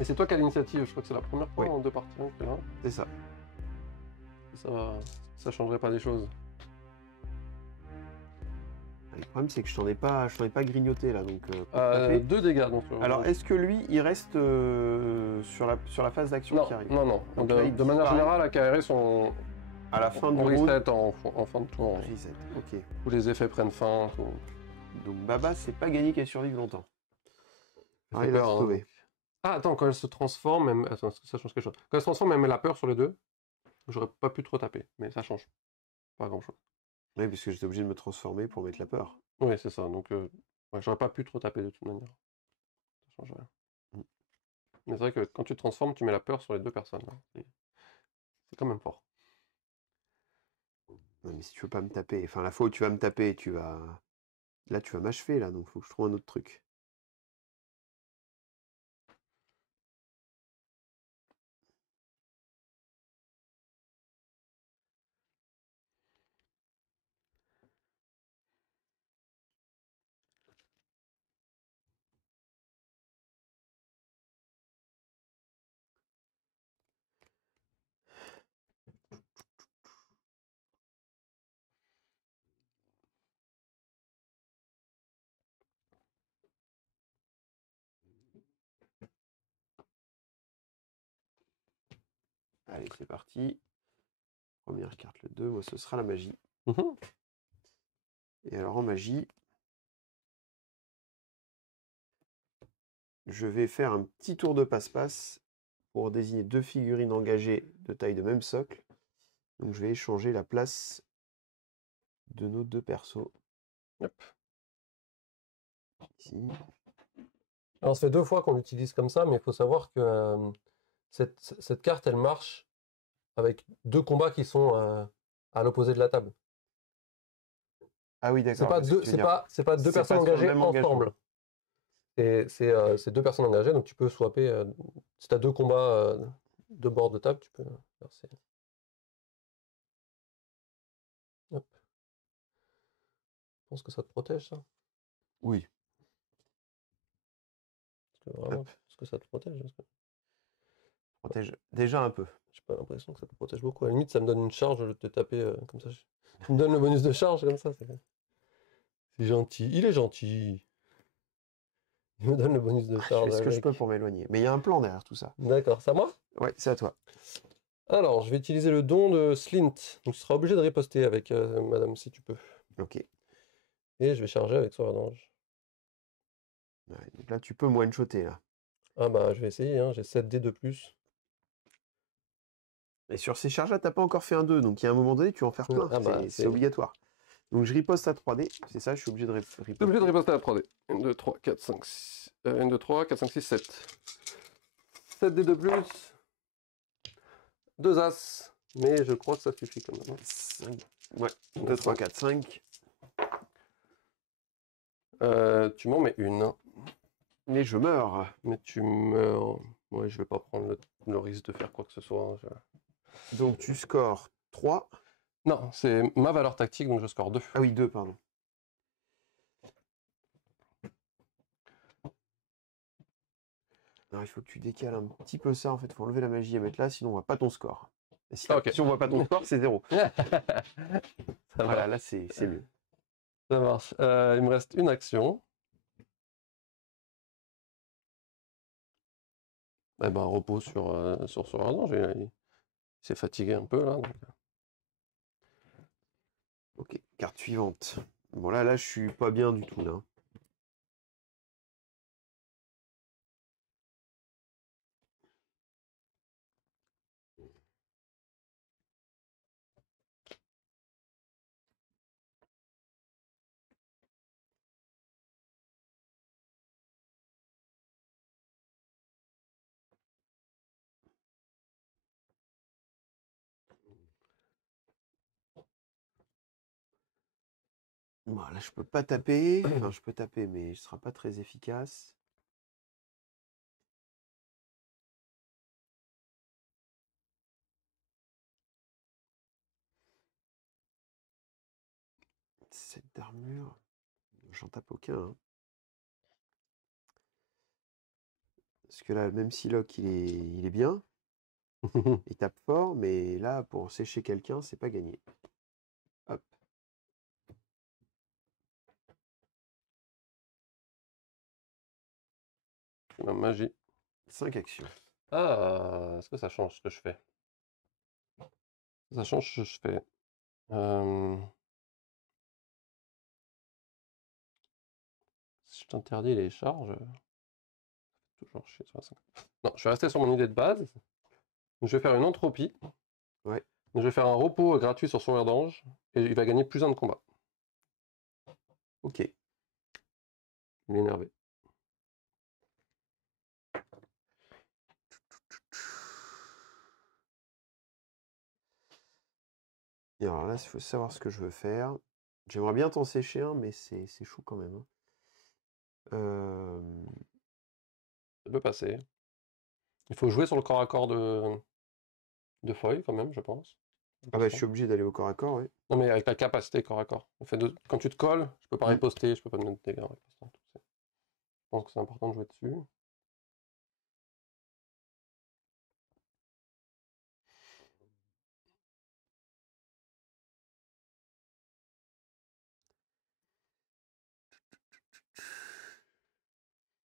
Et c'est toi qui as l'initiative, je crois que c'est la première fois Oui. en 2 parties. Hein, que là. c'est ça. Ça changerait pas des choses. Le problème, c'est que je t'en ai pas grignoté là. Donc, pour taper. 2 dégâts. Donc, Alors, est-ce que lui, il reste sur la phase d'action non, qui arrive? non. Donc De, là, il de manière disparaît. générale, AKRS sont À la fin du on round. reset en fin de tour. Reset. Ok. Tous les effets prennent fin. Tout. Donc Baba, c'est pas gagné qu'elle survive longtemps. Ça Ah, fait il va peur, se hein, sauver. donc. Ah, attends, quand elle se transforme, attends, est-ce que ça change quelque chose? Quand elle se transforme, elle met la peur sur les deux. J'aurais pas pu te retaper, mais ça change pas grand-chose. Oui, parce que j'étais obligé de me transformer pour mettre la peur. Oui, c'est ça. Donc, ouais, j'aurais pas pu te retaper de toute manière. Ça change rien. Mm. Mais c'est vrai que quand tu te transformes, tu mets la peur sur les deux personnes. Hein. C'est quand même fort. Non, mais si tu veux pas me taper, enfin la fois où tu vas me taper, là tu vas m'achever là, donc faut que je trouve un autre truc. Allez, c'est parti. Première carte, le 2, moi ce sera la magie. Mhm. Et alors en magie, je vais faire un petit tour de passe-passe pour désigner 2 figurines engagées de taille de même socle. Donc je vais échanger la place de nos 2 persos. Hop. Ici. Alors, ça fait 2 fois qu'on l'utilise comme ça, mais il faut savoir que cette carte, elle marche avec 2 combats qui sont à l'opposé de la table. Ah oui, C'est d'accord. pas je vois ce que deux, tu veux c'est dire. pas, c'est pas 2 C'est personnes pas sur le engagées même engagement. ensemble. C'est 2 personnes engagées, donc tu peux swapper. Si tu as 2 combats de bord de table, tu peux faire ces... Hop. Je pense que ça te protège, ça. Oui. Parce que vraiment, Hop. est-ce que ça te protège? Protège déjà un peu. J'ai pas l'impression que ça te protège beaucoup. À la limite, ça me donne une charge de te taper comme ça. Tu me donnes le bonus de charge comme ça. C'est gentil. Il est gentil. Il me donne le bonus de Je charge fais ce que je avec. peux pour m'éloigner. Mais il y a un plan derrière tout ça. D'accord, c'est à moi? Ouais, c'est à toi. Alors, je vais utiliser le don de Slint. Donc, tu seras obligé de riposter avec madame si tu peux. Ok. Et je vais charger avec Soir d'Ange. Ouais, donc là, tu peux me one-shotter, là. Ah bah, je vais essayer, hein. J'ai 7 dés de plus. Et sur ces charges-là, t'as pas encore fait un 2, donc il y a un moment donné, tu vas en faire plein. Ah bah, C'est obligatoire. Donc je riposte à 3D, c'est ça, je suis obligé de riposter. T'es obligé de riposter à 3D. 1, 2, 3, 4, 5, 6. 1, 2, 3, 4, 5, 6, 7. 7 dés de plus. 2 As. Mais je crois que ça suffit quand même. 5. Ouais, 2, 3, 4, 5. Tu m'en mets une. Mais je meurs. Mais tu meurs. Ouais, je vais pas prendre le risque de faire quoi que ce soit. Donc tu scores 3. Non, c'est ma valeur tactique, donc je score 2. Ah oui, 2, pardon. Alors il faut que tu décales un petit peu ça, en fait, il faut enlever la magie et mettre là, sinon on voit pas ton score. Et si, Ok. si on voit pas ton score, c'est 0. Ça Voilà, marche. là c'est mieux. Ça marche. Il me reste une action. Eh ben, repos sur Soradan. Il s'est fatigué un peu là. Donc. Ok, carte suivante. Bon là je suis pas bien du tout là. Bon, là je peux pas taper. Enfin je peux taper mais ce sera pas très efficace. Cette d'armure. J'en tape aucun. Hein. Parce que là, même si Locke il est bien, il tape fort, mais là, pour sécher quelqu'un, c'est pas gagné. Hop. Ma magie. 5 actions. Ah, est-ce que ça change ce que je fais? Ça change ce que je fais. Si je t'interdis les charges, toujours chez 65. Non, je vais rester sur mon idée de base. Donc, je vais faire une entropie. Ouais. Donc, je vais faire un repos gratuit sur Sourire d'Ange. Et il va gagner plus 1 de combat. Ok. Il est énervé. Et alors là, il faut savoir ce que je veux faire. J'aimerais bien t'en sécher un, mais c'est chaud quand même. Hein. Ça peut passer. Il faut jouer sur le corps à corps de Foy, quand même, je pense. Ah bah je suis obligé d'aller au corps à corps, oui. Non, mais avec la capacité corps à corps. Quand tu te colles, je peux pas riposter, je peux pas te mettre de dégâts en ripostant. Je pense que c'est important de jouer dessus.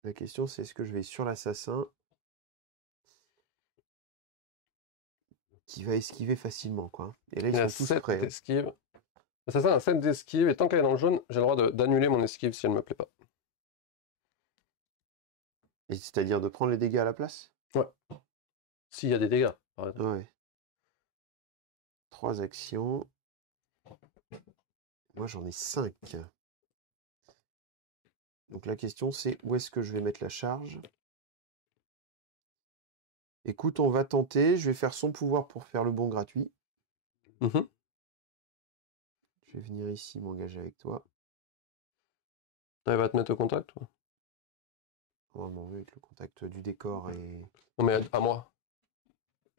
La question c'est est-ce que je vais sur l'assassin qui va esquiver facilement, quoi. Et là, ils Il a sont tous 7 prêts. Hein. d'esquive. L'assassin a 7 d'esquive, et tant qu'elle est dans le jaune, j'ai le droit d'annuler mon esquive si elle me plaît pas. Et c'est-à-dire de prendre les dégâts à la place? Ouais. S'il y a des dégâts, par exemple. Ouais. 3 actions. Moi, j'en ai 5. Donc la question c'est où est-ce que je vais mettre la charge? Écoute, on va tenter. Je vais faire son pouvoir pour faire le bon gratuit. Mhm. Je vais venir ici m'engager avec toi. Elle va te mettre au contact, toi? Normalement, oui, avec le contact du décor et Non, mais à moi.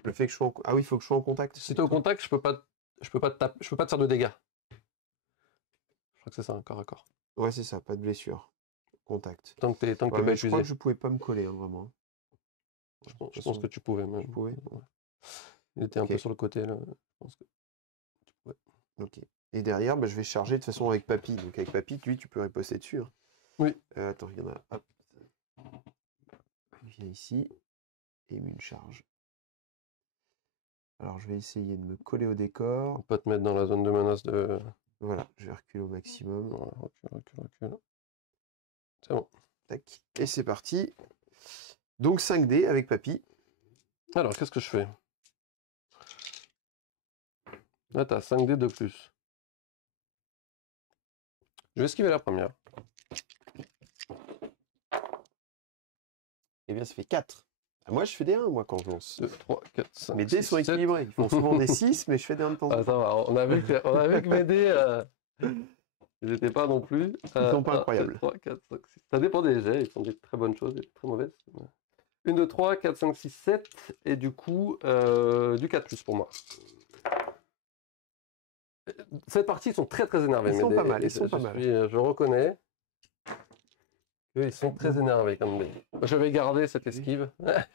le fait que je sois en... Ah oui, il faut que je sois en contact. Si t'es au contact, je peux pas te faire de dégâts. Je crois que c'est ça, un corps à corps. Ouais, c'est ça, pas de blessure. Contact. Tant que t'es Ouais, pas mais je crois épuisé. que je pouvais pas me coller, hein, vraiment. Je De toute pense façon, que tu pouvais même. je pouvais. Ouais. Il était un peu Ok. sur le côté, là. Je pense que tu pouvais. Ok. Et derrière, bah, je vais charger de toute façon avec Papy. Donc avec Papy, lui, tu peux riposter dessus. Hein. Oui. Attends, il y en a. Hop. Il vient ici et il met une charge. Alors je vais essayer de me coller au On décor. peut te mettre dans la zone de menace de. Voilà, je vais reculer au maximum. Ouais, recule. C'est bon. Tac. Et c'est parti. Donc 5D avec Papy. Alors, qu'est-ce que je fais? Là, t'as 5D de plus. Je vais esquiver la première. Eh bien, ça fait 4. Moi, je fais des 1, moi, quand je lance. 2, 3, 4, 5. Mes dés sont équilibrés. Ils font souvent des 6, mais je fais des 1 de temps en Ah, temps. ça va. On a vu que mes dés, ils n'étaient pas non plus. Ils sont pas 1, 2, incroyables. 3, 4, 5, 6. Ça dépend des jets. Ils font des très bonnes choses et des très mauvaises. 1, 2, 3, 4, 5, 6, 7. Et du coup, du 4+ pour moi. Cette partie, ils sont très très énervés. Ils mes sont dés. pas mal, ils sont pas mal. Je reconnais. Ils sont très énervés comme dés. Je vais garder cette esquive.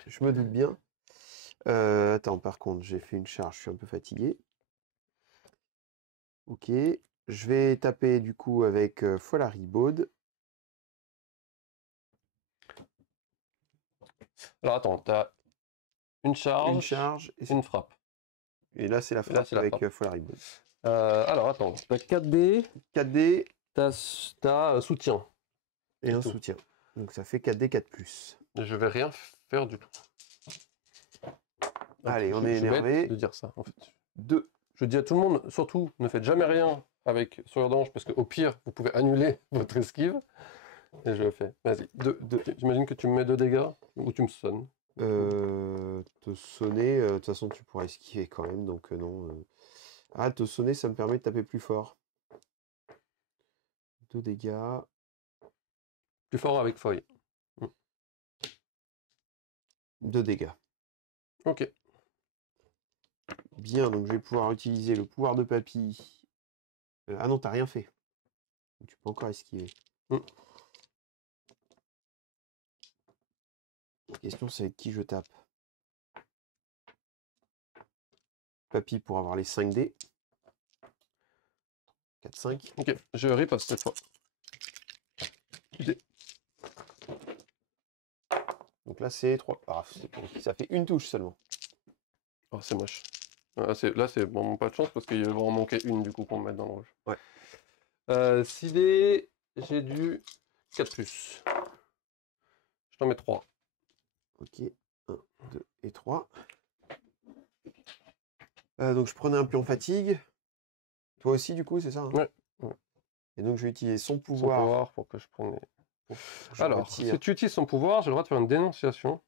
Je me doute bien. Attends, par contre, j'ai fait une charge, je suis un peu fatigué. Ok. Je vais taper du coup avec Folari Baud. Alors attends, t'as une charge, Et, une frappe. et là, c'est la Et là, frappe c'est la avec frappe. Folari Baud. Alors attends, t'as 4D, 4D t'as soutien. et un tout. soutien. Donc ça fait 4D 4+. Je vais rien faire du tout. Allez, on est Je suis bête énervé. de dire ça en fait. 2. Je dis à tout le monde, surtout, ne faites jamais rien avec Sourire d'Ange parce qu'au pire, vous pouvez annuler votre esquive. Et je le fais. Vas-y. 2. J'imagine que tu me mets 2 dégâts ou tu me sonnes. Te sonner, de toute façon, tu pourras esquiver quand même, donc non. Ah, te sonner, ça me permet de taper plus fort. 2 dégâts. Plus fort avec feuille. 2 dégâts. Ok. Bien, donc je vais pouvoir utiliser le pouvoir de Papy. Ah non, t'as rien fait. Tu peux encore esquiver. La question, c'est avec qui je tape. Papy pour avoir les 5D. 4, 5. Ok, je riposte cette fois. Donc là, c'est 3. Ah, ça fait une touche seulement. Oh, c'est moche. Là, c'est bon, pas de chance parce qu'il va en manquer une du coup pour me mettre dans le rouge. Ouais. 6D, j'ai du 4+. Je t'en mets 3. Ok. 1, 2 et 3. Donc je prenais un pion fatigue. Toi aussi, du coup, c'est ça, hein? Ouais. Et donc je vais utiliser son Son pouvoir. pouvoir pour que je prenne. Je Alors, retire. si tu utilises son pouvoir, j'ai le droit de faire une dénonciation.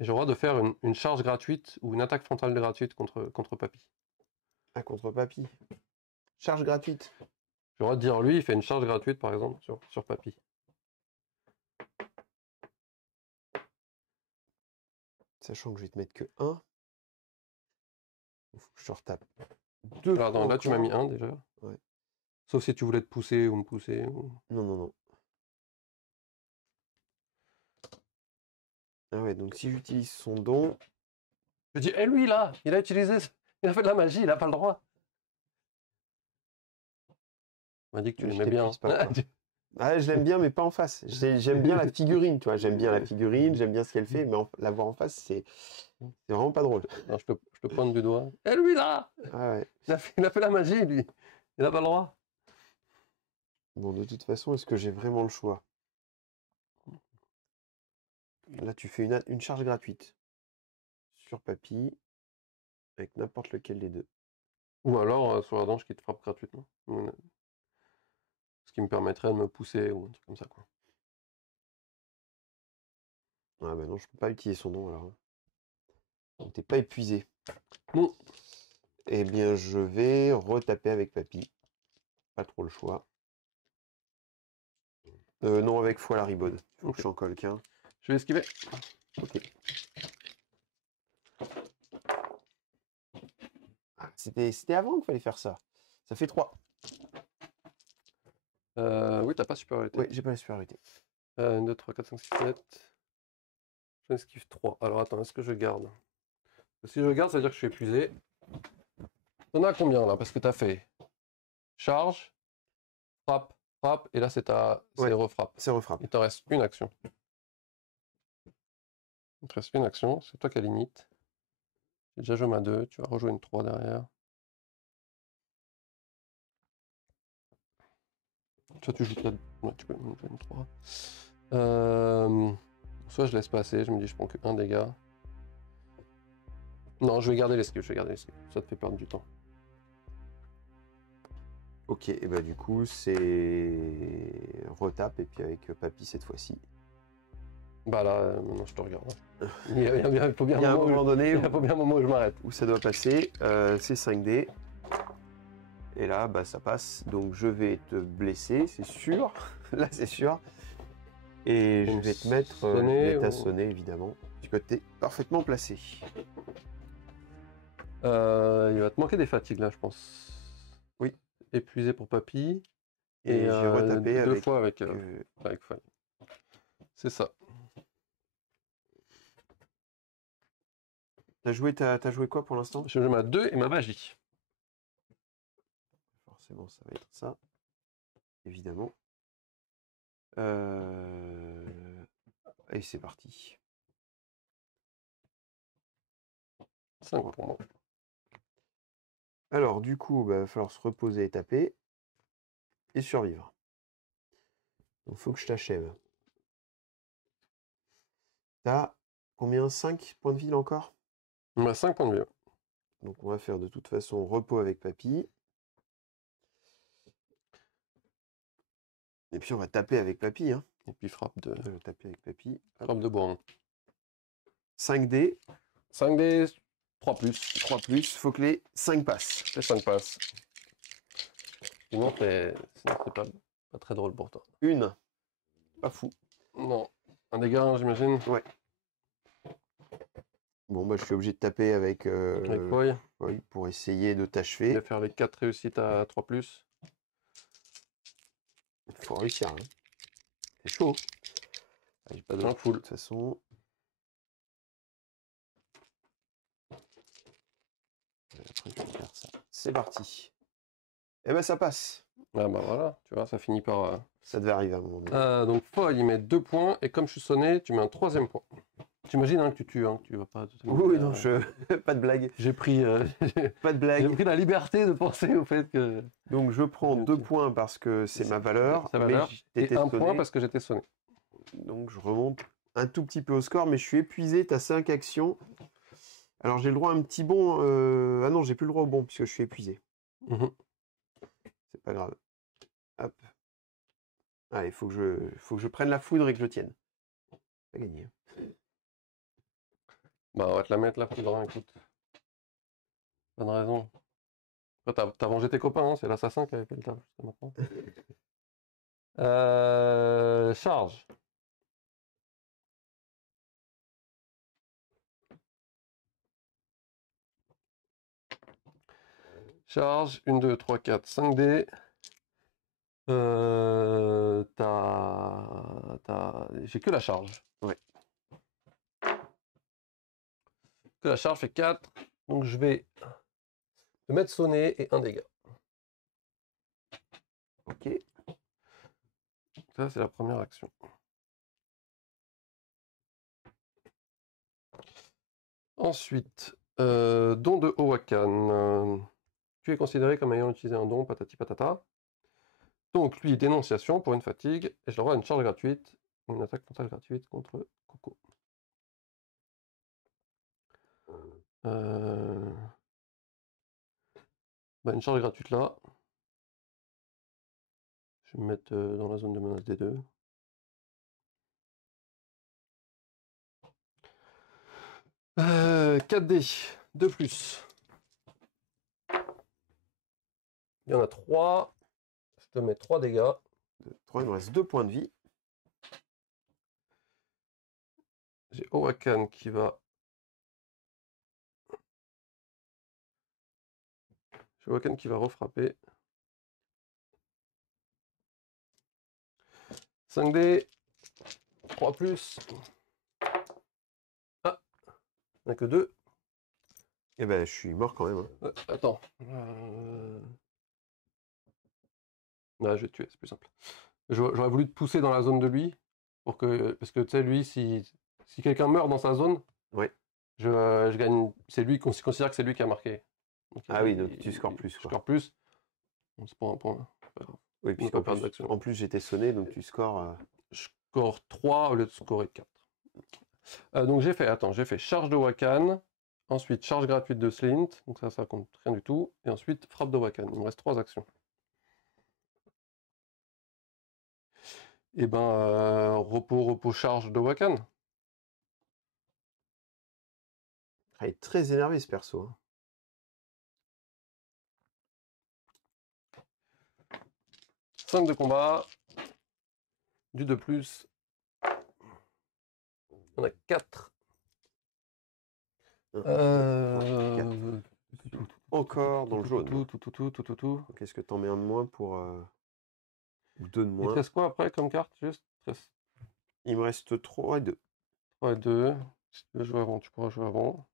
Et j'ai le droit de faire une charge gratuite ou une attaque frontale gratuite contre Papy. Ah, contre Papy. Charge gratuite. J'ai le droit de dire, lui, il fait une charge gratuite, par exemple, sur Papy. Sachant que je vais te mettre que 1. Il faut que je te retape 2 Alors, fois là, tu m'as mis encore. 1 déjà. Ouais. Sauf si tu voulais te pousser ou me pousser. Ou... Non, non, non. Ah ouais, donc si j'utilise son don... Je dis, lui, là, il a utilisé... Il a fait de la magie, il n'a pas le droit. On m'a dit que tu Mais je l'aimais bien. t'épuise pas, quoi. Ah, je l'aime bien, mais pas en face. J'aime bien la figurine, tu vois. J'aime bien la figurine, j'aime bien ce qu'elle fait, mais la voir en face, c'est vraiment pas drôle. Non, je te pointe du doigt. Lui, là, Ah ouais. il a fait la magie, lui. Il n'a pas le droit. Bon, de toute façon, est-ce que j'ai vraiment le choix? Là, tu fais une charge gratuite sur Papy avec n'importe lequel des deux. Ou alors, sur la danse qui te frappe gratuitement. Ce qui me permettrait de me pousser ou un truc comme ça, quoi. Ah bah non, je peux pas utiliser son nom alors. Donc t'es pas épuisé. Non. Eh bien, je vais retaper avec papy. Pas trop le choix. Non, avec foi la ribaude. Faut que j'en colle qu'un. Je vais esquiver. Ok. Ah, c'était avant qu'il fallait faire ça. Ça fait 3. Oui, t'as pas supériorité. Ouais, j'ai pas la supériorité. 1, 2, 3, 4, 5, 6, 7. J'esquive 3. Alors attends, est-ce que je garde? Si je garde, ça veut dire que je suis épuisé. T'en as combien là? Parce que t'as fait charge, frappe, frappe, et là c'est Ouais. refrappe. C'est refrappe. Il te reste une action. Il te reste une action, c'est toi qui as limite. J'ai déjà joué ma 2, tu vas rejouer une 3 derrière. Soit tu joues ta... Ouais, tu peux jouer une 3. Soit je laisse passer, je me dis je prends que 1 dégât. Non, je vais garder l'esquive, Ça te fait perdre du temps. Ok, et bah du coup, c'est retape et puis avec papy cette fois-ci. Bah là, maintenant je te regarde. Il faut bien Il y a un moment donné il faut bien un moment où je m'arrête. où ça doit passer. C'est 5D. Et là, bah, ça passe. Donc je vais te blesser, c'est sûr. Là, c'est sûr. Et je vais te mettre t'assonner, évidemment. Puisque tu es parfaitement placé. Il va te manquer des fatigues là, je pense. Oui. Épuisé pour papy. Et j'ai retapé deux avec... fois avec faille. C'est ça. T'as joué quoi pour l'instant? Je joue ma 2 et ma magie. Forcément, ça va être ça. Évidemment. Et c'est parti. 5 pour moi. Alors, du coup, bah, il va falloir se reposer et taper. Et survivre. Donc, faut que je t'achève. T'as combien? 5 points de vie là encore? On a 5 points de vie. Donc, on va faire de toute façon repos avec papy. Et puis, on va taper avec papy. Hein. Et puis frappe de... Taper avec papy. Frappe de bois. 5D. 5D, 3 plus. 3 plus. Faut que les 5 passent. Les 5 passes. Sinon, c'est pas très drôle pour toi. Une. Pas fou. Non. Un dégât, j'imagine. Ouais. Bon, bah, je suis obligé de taper avec Foy. oui, pour essayer de Je t'achever. vais faire les 4 réussites à 3 plus. Il faut réussir. Hein. C'est chaud. J'ai pas Un de full. toute façon. Après, je vais faire ça. C'est parti. Et ben ça passe. Ah bah voilà, tu vois, ça finit par... Ça devait arriver à un moment donné. donc Foy, il met 2 points, et comme je suis sonné, tu mets un 3e point. T'imagines hein, que tu tues, hein, que tu vas pas... Oui, non, pas de blague. J'ai pris, Pas de blague. j'ai pris la liberté de penser au fait que... Donc je prends 2 points parce que c'est ma valeur. Sa valeur, mais et 1 point parce que j'étais sonné. Donc je remonte un tout petit peu au score, mais je suis épuisé. Tu as 5 actions. Alors j'ai le droit à un petit bond. Ah non, j'ai plus le droit au bon puisque je suis épuisé. C'est pas grave. Hop. Allez, faut que je prenne la foudre et que je tienne. Pas gagné. Bah on va te la mettre là, foudre, hein, écoute. Pas de raison. T'as vengé tes copains, hein, c'est l'assassin qui avait fait le taf jusqu'à maintenant. Charge. Charge, 1, 2, 3, 4, 5D. J'ai que la charge. Ouais. Que la charge fait 4. Donc je vais te mettre sonné et 1 dégât. Ok. Ça, c'est la première action. Ensuite, don de Owakan. Tu es considéré comme ayant utilisé un don, patati patata. Donc, lui, dénonciation pour une fatigue, et je leur rends une charge gratuite, une attaque frontale gratuite contre Coco. Bah, une charge gratuite là. Je vais me mettre dans la zone de menace des deux. Euh, 4D, 2 plus. Il y en a 3. Je te mets 3 dégâts. 3, il me reste 2 points de vie. J'ai Owakan qui va. J'ai Owakan qui va refrapper. 5D, 3 plus. Ah, il n'y en a que 2. Eh ben, je suis mort quand même. Hein. Attends. Là, je vais te tuer, c'est plus simple. J'aurais voulu te pousser dans la zone de lui. Parce que tu sais, lui, si quelqu'un meurt dans sa zone, Ouais. je gagne. C'est lui qu'on considère que c'est lui qui a marqué. Donc, Ah oui, donc tu scores plus. Je score plus. Bon, c'est pas un point. Oui, puis pas perdre d'action. en plus j'étais sonné, donc tu scores. Je score 3 au lieu de scorer 4. Donc j'ai fait charge de Wakan, ensuite charge gratuite de Slint, donc ça compte rien du tout, et ensuite frappe de Wakan. Il me reste 3 actions. Et ben repos charge de Wakan. Ah, il est très énervé ce perso. Hein. « 5 de combat, du 2 plus. On a 4. Encore dans le jaune. Tout. Qu'est-ce que t'en mets un de moins pour. Ou 2 de Il moins. te reste quoi après comme carte? Juste. Il me reste 3 et 2. 3 et 2. Si tu veux jouer avant, tu pourras jouer avant.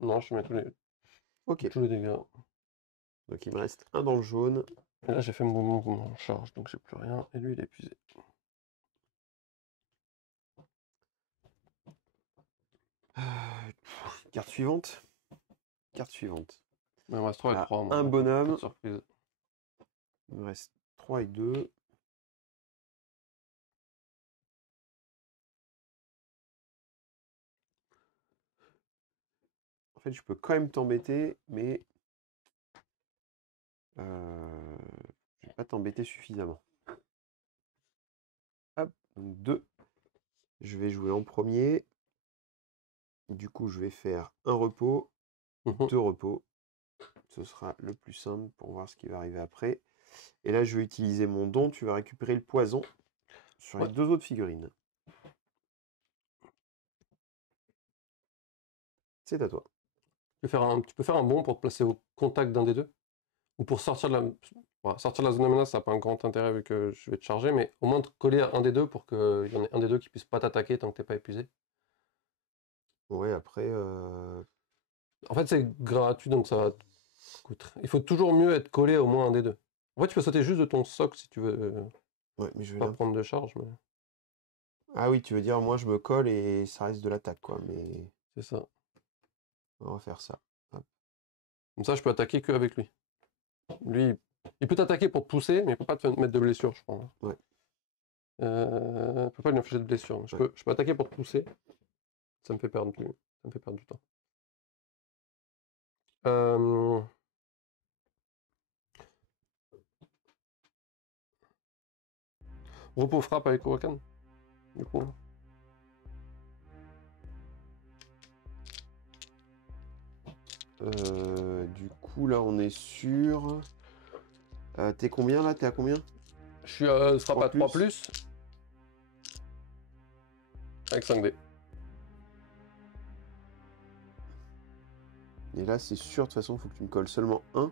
Non, je mets tous les dégâts. Donc il me reste un dans le jaune. Et là, j'ai fait mon mouvement en charge, donc j'ai plus rien. Et lui, il est épuisé. Carte suivante. Carte suivante. Il me reste 3 et 3. Un bonhomme. Surprise. Il me reste 3 et 2. En fait, je peux quand même t'embêter, mais je vais pas t'embêter suffisamment. Hop, donc 2. Je vais jouer en premier. Du coup, je vais faire un repos, 2 repos. Ce sera le plus simple pour voir ce qui va arriver après. Et là, je vais utiliser mon don. Tu vas récupérer le poison sur les 2 autres figurines. C'est à toi. Tu peux faire un bond pour te placer au contact d'un des deux. Ou pour sortir de la zone de menace, ça n'a pas un grand intérêt vu que je vais te charger, mais au moins te coller à un des deux pour qu'il y en ait un des deux qui puisse pas t'attaquer tant que t'es pas épuisé. Ouais, après. En fait, c'est gratuit, donc ça va te coûter. Il faut toujours mieux être collé à au moins un des deux. En fait, tu peux sauter juste de ton socle si tu veux Ouais, mais je vais pas prendre de charge. Mais... Ah oui, tu veux dire, moi je me colle et ça reste de l'attaque, quoi. Mais c'est ça. on va faire ça. Hop. Comme ça, je peux attaquer qu'avec lui. Lui, il peut t'attaquer pour te pousser, mais il peut pas te mettre de blessure, je crois. Ouais. Il peut pas lui infliger de blessure. Je peux attaquer pour te pousser. Ça me fait perdre du temps. Repos frappe avec Owakan, du coup. Du coup, là, on est sur. T'es combien là? T'es à combien? Je suis à frappe à 3 plus. Avec 5D. Et là, c'est sûr, de toute façon, il faut que tu me colles seulement un.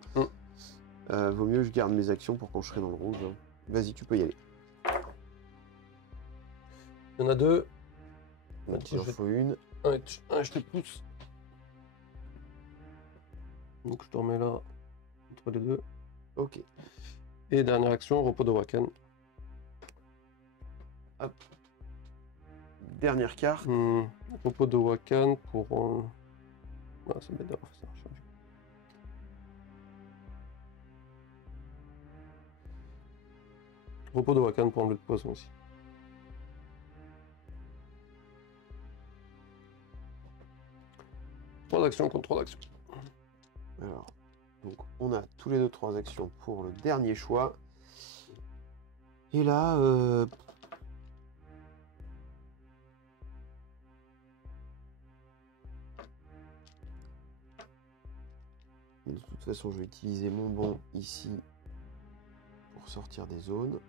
Vaut mieux que je garde mes actions pour quand je serai dans le rouge. Hein. Vas-y, tu peux y aller. Il y en a 2. Il en faut une. Je te pousse. Donc je te remets là, entre les deux. Ok. Et dernière action, repos de Wakan. Hop. Dernière carte. Repos de Wakan pour... Ah, c'est bête d'avoir fait ça. Repos de Wakan pour enlever le poison aussi. Trois actions contre 3 actions. Alors, donc on a tous les deux 3 actions pour le dernier choix. Et là, de toute façon, je vais utiliser mon bon ici pour sortir des zones.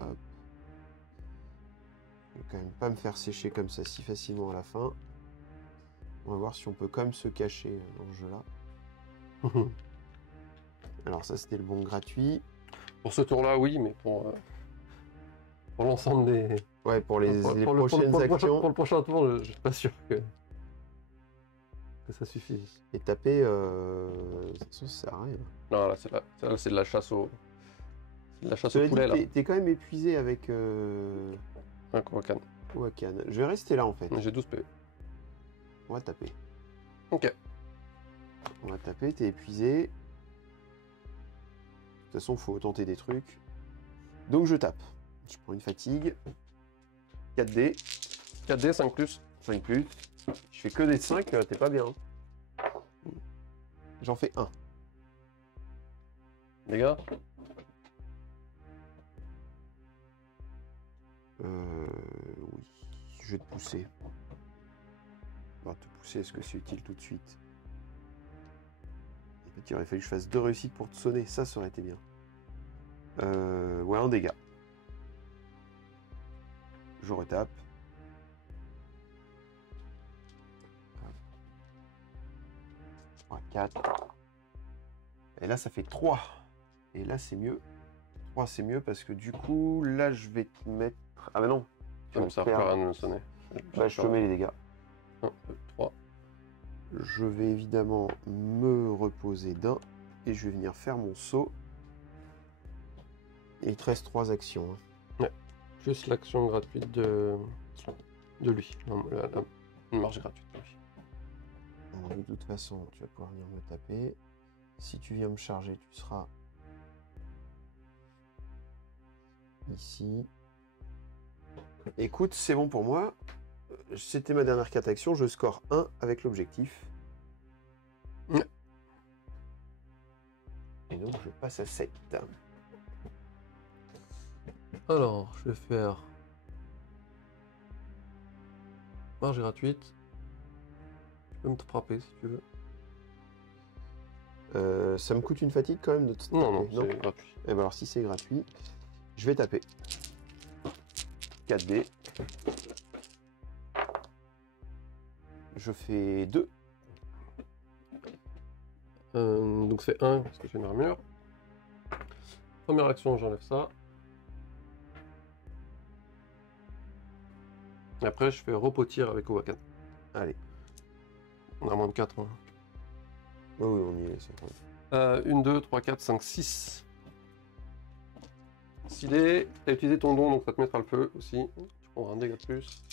Hop. Je vais quand même pas me faire sécher comme ça si facilement à la fin. On va voir si on peut quand même se cacher dans ce jeu-là. Alors ça, c'était le bon gratuit. Pour ce tour-là, oui, mais pour l'ensemble des... Ouais, pour les prochaines actions. Pour le prochain tour, je suis pas sûr que ça suffise. Et taper, de toute façon, ça sert à rien. Non, là, c'est de la chasse au... C'est de la chasse au Cela poulet, là. dit, t'es quand même épuisé avec Un Wakan. Wakan. Je vais rester là, en fait. J'ai 12 PV. On va taper. Ok. On va taper, t'es épuisé. De toute façon, faut tenter des trucs. Donc je tape. Je prends une fatigue. 4D. 4D, 5 plus. 5 plus. Je fais que des 5, t'es pas bien. J'en fais 1. Les gars. Oui. Je vais te pousser. On va te pousser, est-ce que c'est utile tout de suite? Il aurait fallu que je fasse 2 réussites pour te sonner, ça aurait été bien. Ouais, un dégât. Je retape. 3, 4. Et là, ça fait 3. Et là, c'est mieux. 3, c'est mieux parce que du coup, là, je vais te mettre... Ah bah non. Ça me sert plus à rien de me sonner. Bah, je te mets les dégâts. 1, 2, 3. Je vais évidemment me reposer d'un. Et je vais venir faire mon saut. Et il te reste 3 actions. Ouais. Juste l'action gratuite de lui. La marge gratuite de lui. Alors, de toute façon, tu vas pouvoir venir me taper. Si tu viens me charger, tu seras ici. Écoute, c'est bon pour moi. C'était ma dernière 4 actions. Je score 1 avec l'objectif. Ouais. Et donc, je passe à 7. Alors, je vais faire marge gratuite. Tu peux me frapper si tu veux. Ça me coûte une fatigue quand même de te Non, taper, c'est gratuit. Eh ben alors, si c'est gratuit, je vais taper. 4D. Je fais 2. Donc c'est 1 parce que j'ai une armure. Première action, j'enlève ça. Et après, je fais repos tir avec Wakan. Allez. On a moins de 4. Hein. Oh oui, on y est. C'est vrai. 1, 2, 3, 4, 5, 6. 6 dés. Tu as utilisé ton don, donc ça te mettra le feu aussi. Tu prendras un dégât de plus.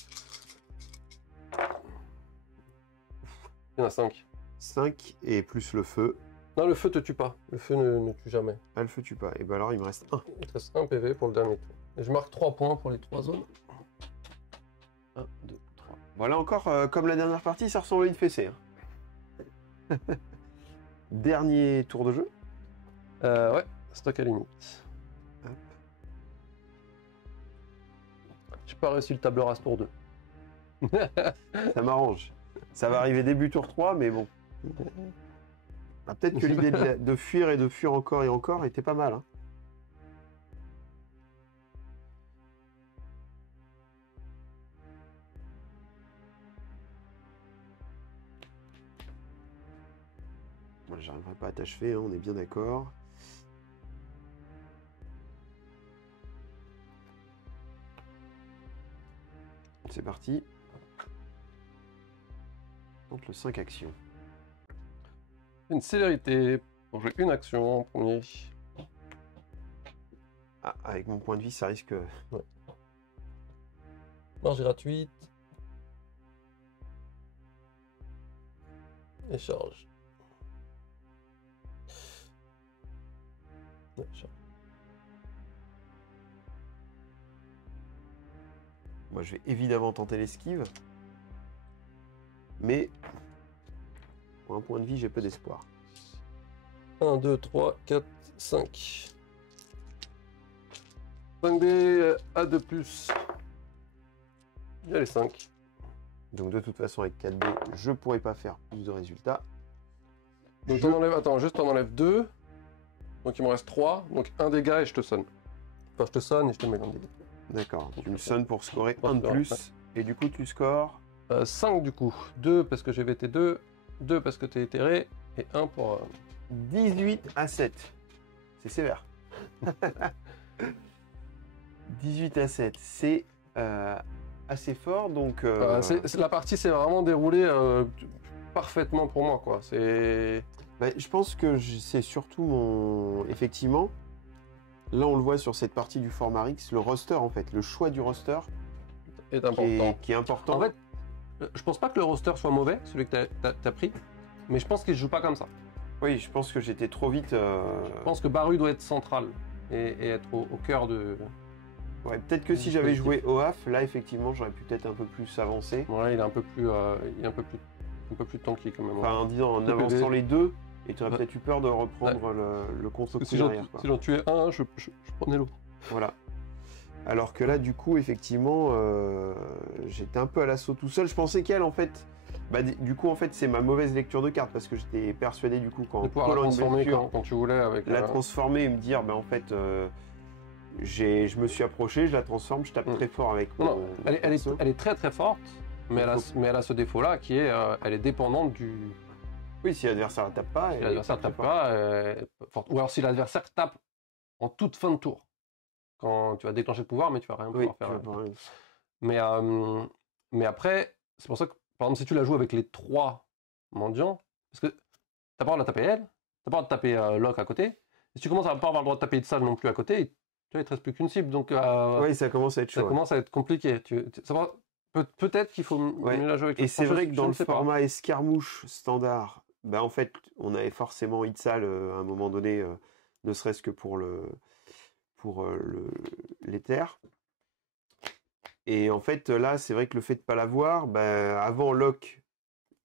Il y en a 5. 5 et plus le feu. Non, le feu te tue pas. Le feu ne tue jamais. Ah, le feu tue pas. Et ben alors, il me reste 1. Il te reste 1 PV pour le dernier tour. Et je marque 3 points pour les 3 zones. 1, 2, 3. Voilà encore, comme la dernière partie, ça ressemble à une fessée. Hein. Dernier tour de jeu. Ouais, stock à limite. Hop. J'ai pas réussi le tableur à ce tour 2. Ça m'arrange. Ça va arriver début tour 3, mais bon. Ah, peut-être que l'idée de fuir et de fuir encore et encore était pas mal. Hein. Bon, j'arriverai pas à t'achever, hein, on est bien d'accord. C'est parti. Donc le 5 actions. Une célérité pour jouer une action en premier. Ah, avec mon point de vie, ça risque... Ouais. Marge gratuite. Et charge. Ouais, charge. Moi, je vais évidemment tenter l'esquive. Mais pour un point de vie, j'ai peu d'espoir. 1, 2, 3, 4, 5. 5 dés à 2 plus. Il y a les 5. Donc de toute façon, avec 4 dés, je pourrais pas faire plus de résultats. Donc t'en enlèves, attends, juste t'en enlèves 2. Donc il me reste 3. Donc 1 dégât et je te sonne. Enfin, je te sonne et je te mets dans le dégât. D'accord, tu me sonnes pour scorer Pour 1 de scorer, plus. ouais. Et du coup, tu scores 5 du coup. 2 parce que j'ai VT 2. 2 parce que t'es éthéré. Et 1 pour... 18 à 7. C'est sévère. 18 à 7, c'est assez fort. Donc, la partie s'est vraiment déroulée parfaitement pour moi, quoi. C'est... je pense que c'est surtout mon... Effectivement, là on le voit sur cette partie du format X, le roster en fait, le choix du roster est important. qui est important. En fait, je pense pas que le roster soit mauvais, celui que t'as pris, mais je pense qu'il se joue pas comme ça. Oui, je pense que j'étais trop vite. Je pense que Baru doit être central et être au cœur de... Ouais, peut-être que si j'avais joué OAF, là effectivement j'aurais pu peut-être un peu plus avancer. Ouais, il est un peu plus tanky quand même. Enfin, en disant, en avançant les deux, et tu aurais peut-être eu peur de reprendre le contre-coup derrière. Si j'en tuais un, je prenais l'autre. Voilà. Alors que là, du coup, effectivement, j'étais un peu à l'assaut tout seul. Je pensais qu'elle, en fait, du coup, en fait, c'est ma mauvaise lecture de carte parce que j'étais persuadé, du coup, de pouvoir la transformer quand tu voulais avec la transformer et me dire, en fait, je me suis approché, je la transforme, je tape très fort avec. Non, elle est très très forte, mais elle a ce défaut-là qui est, elle est dépendante du. Oui, si l'adversaire ne tape pas, si l'adversaire tape pas, ou alors si l'adversaire tape en toute fin de tour. Quand tu vas déclencher le pouvoir, mais tu vas rien pouvoir faire. Mais après, c'est pour ça que, par exemple, si tu la joues avec les 3 mendiants, parce que t'as pas le droit de taper elle, t'as pas le droit de taper Locke à côté, et si tu commences à pas avoir le droit de taper Itzal non plus à côté, tu vois, il te reste plus qu'une cible, donc oui, ça commence à être chaud. Ça commence à être compliqué. Peut-être qu'il faut mieux la jouer avec. Et c'est vrai que dans le format escarmouche standard, en fait, on avait forcément Itzal à un moment donné, ne serait-ce que pour l'éther. Et en fait, là, c'est vrai que le fait de pas l'avoir, avant Locke,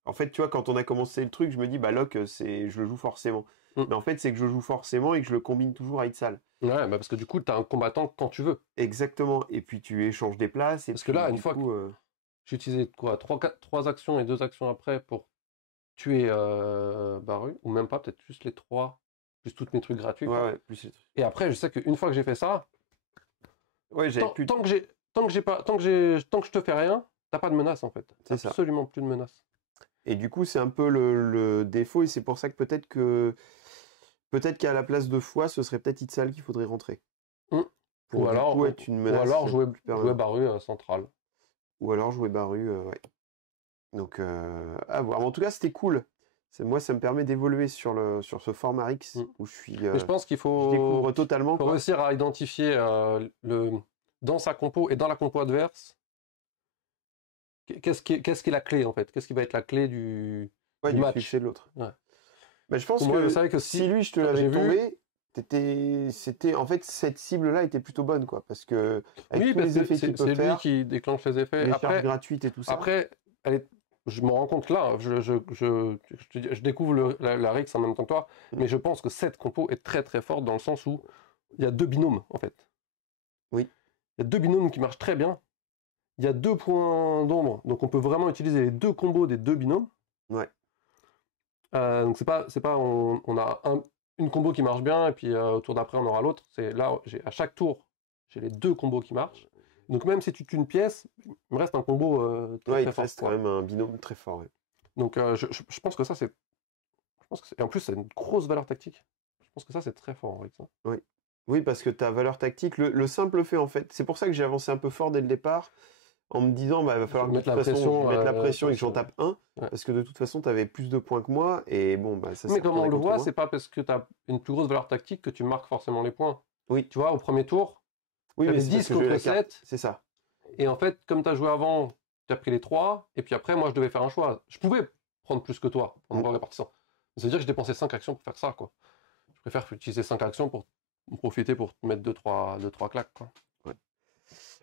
en fait, tu vois, quand on a commencé le truc, je me dis, Locke, je le joue forcément. Mais en fait, c'est que je joue forcément et que je le combine toujours à Itzal. Ouais, parce que du coup, tu as un combattant quand tu veux. Exactement. Et puis, tu échanges des places. Parce que là, une fois que j'ai utilisé quoi, 3 actions et 2 actions après pour tuer Baru, ou même pas, peut-être juste les 3, plus tous mes trucs gratuits. Ouais, plus les trucs. Et après, je sais qu'une fois que j'ai fait ça, ouais, tant que je te fais rien, t'as pas de menace en fait. C'est ça. Absolument plus de menace. Et du coup, c'est un peu le défaut, et c'est pour ça que peut-être qu'à la place de foi, ce serait peut-être Itzal qu'il faudrait rentrer. Pour ou alors être une menace. Ou alors jouer Baru central. Ou alors jouer Baru, ouais. Donc, à voir. En tout cas, c'était cool. Moi, ça me permet d'évoluer sur ce format X où je suis. Mais je pense qu'il faut. Je découvre totalement. Faut réussir à identifier dans sa compo et dans la compo adverse. Qu'est-ce qui est la clé en fait? Qu'est-ce qui va être la clé du match succès de l'autre? Ouais. Je pense que si lui, je te l'avais tombé, c'était en fait cette cible-là était plutôt bonne, quoi, parce que avec tous les effets qu'il peut faire, lui qui déclenche les effets. Les charges gratuites et tout ça. Après, je me rends compte là, je découvre la Rix en même temps que toi, mais je pense que cette compo est très très forte dans le sens où il y a 2 binômes en fait. Oui. Il y a 2 binômes qui marchent très bien. Il y a 2 points d'ombre, donc on peut vraiment utiliser les 2 combos des 2 binômes. Ouais. Donc c'est pas on a une combo qui marche bien et puis au tour d'après on aura l'autre. C'est là à chaque tour j'ai les 2 combos qui marchent. Donc même si tu tues une pièce, il me reste un combo très fort. Il reste quand même un binôme très fort. Ouais. Donc je pense que ça c'est, et en plus c'est une grosse valeur tactique. Je pense que ça c'est très fort avec ça. Oui. Oui, parce que ta valeur tactique, le simple fait en fait, c'est pour ça que j'ai avancé un peu fort dès le départ. En me disant, il va falloir mettre la pression et que j'en tape un, parce que de toute façon, tu avais plus de points que moi, et bon, ça mais comme on le voit, c'est pas parce que tu as une plus grosse valeur tactique que tu marques forcément les points. Oui. Tu vois, au premier tour, tu avais 10 contre 7. C'est ça. Et en fait, comme tu as joué avant, tu as pris les 3, et puis après, moi, je devais faire un choix. Je pouvais prendre plus que toi, en me répartissant. Ça veut dire que je dépensais 5 actions pour faire ça, quoi. Je préfère utiliser 5 actions pour profiter pour te mettre 2-3 claques, quoi.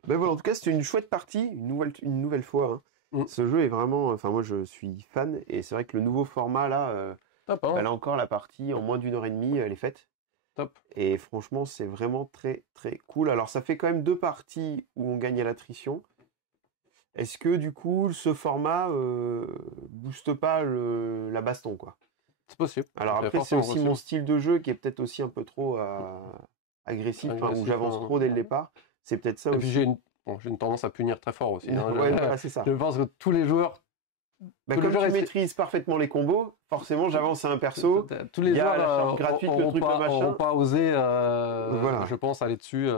Ben voilà, en tout cas, c'était une chouette partie, une nouvelle fois. Hein. Ce jeu est vraiment... Enfin, moi, je suis fan. Et c'est vrai que le nouveau format, là, Top, hein. là encore, la partie, en moins d'1 h 30, elle est faite. Top. Et franchement, c'est vraiment très, très cool. Alors, ça fait quand même 2 parties où on gagne à l'attrition. Est-ce que, du coup, ce format booste pas la baston, quoi? C'est possible. Alors après, c'est aussi mon style de jeu qui est peut-être aussi un peu trop agressif, où j'avance trop dès le départ. C'est peut-être ça et aussi. puis j'ai une tendance à punir très fort aussi. Hein. Ouais, voilà, c'est ça. Je pense que tous les joueurs... Bah, comme tu maîtrises parfaitement les combos, forcément j'avance à un perso. Tous les joueurs la charge gratuite, le truc, le machin. n'auront pas osé, Voilà. je pense, aller dessus.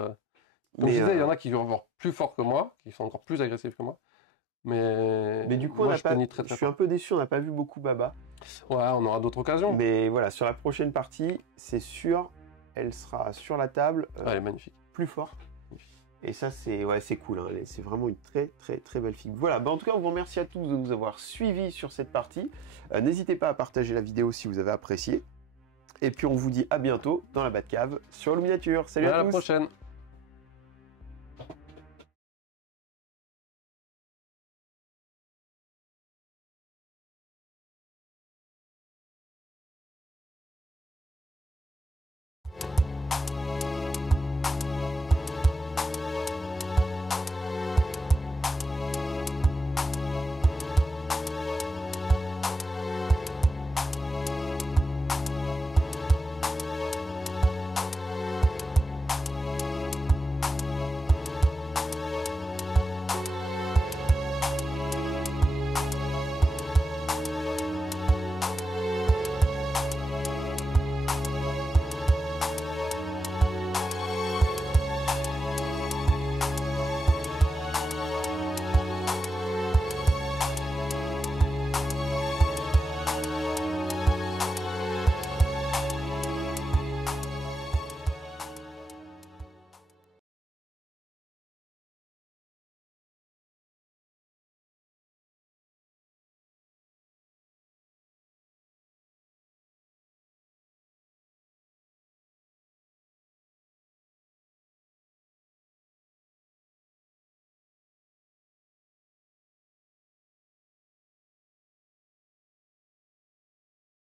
Comme je disais, il y en a qui vont encore plus fort que moi, qui sont encore plus agressifs que moi. Mais du coup, moi, je suis un peu déçu, on n'a pas vu beaucoup Baba. Ouais, on aura d'autres occasions. Mais voilà, sur la prochaine partie, c'est sûr, elle sera sur la table. Elle est magnifique. Plus fort. Et ça, c'est cool. Hein. C'est vraiment une très, très, très belle figue. Voilà, en tout cas, on vous remercie à tous de nous avoir suivis sur cette partie. N'hésitez pas à partager la vidéo si vous avez apprécié. Et puis, on vous dit à bientôt dans la Batcave sur le miniature. Salut à tous. À la prochaine.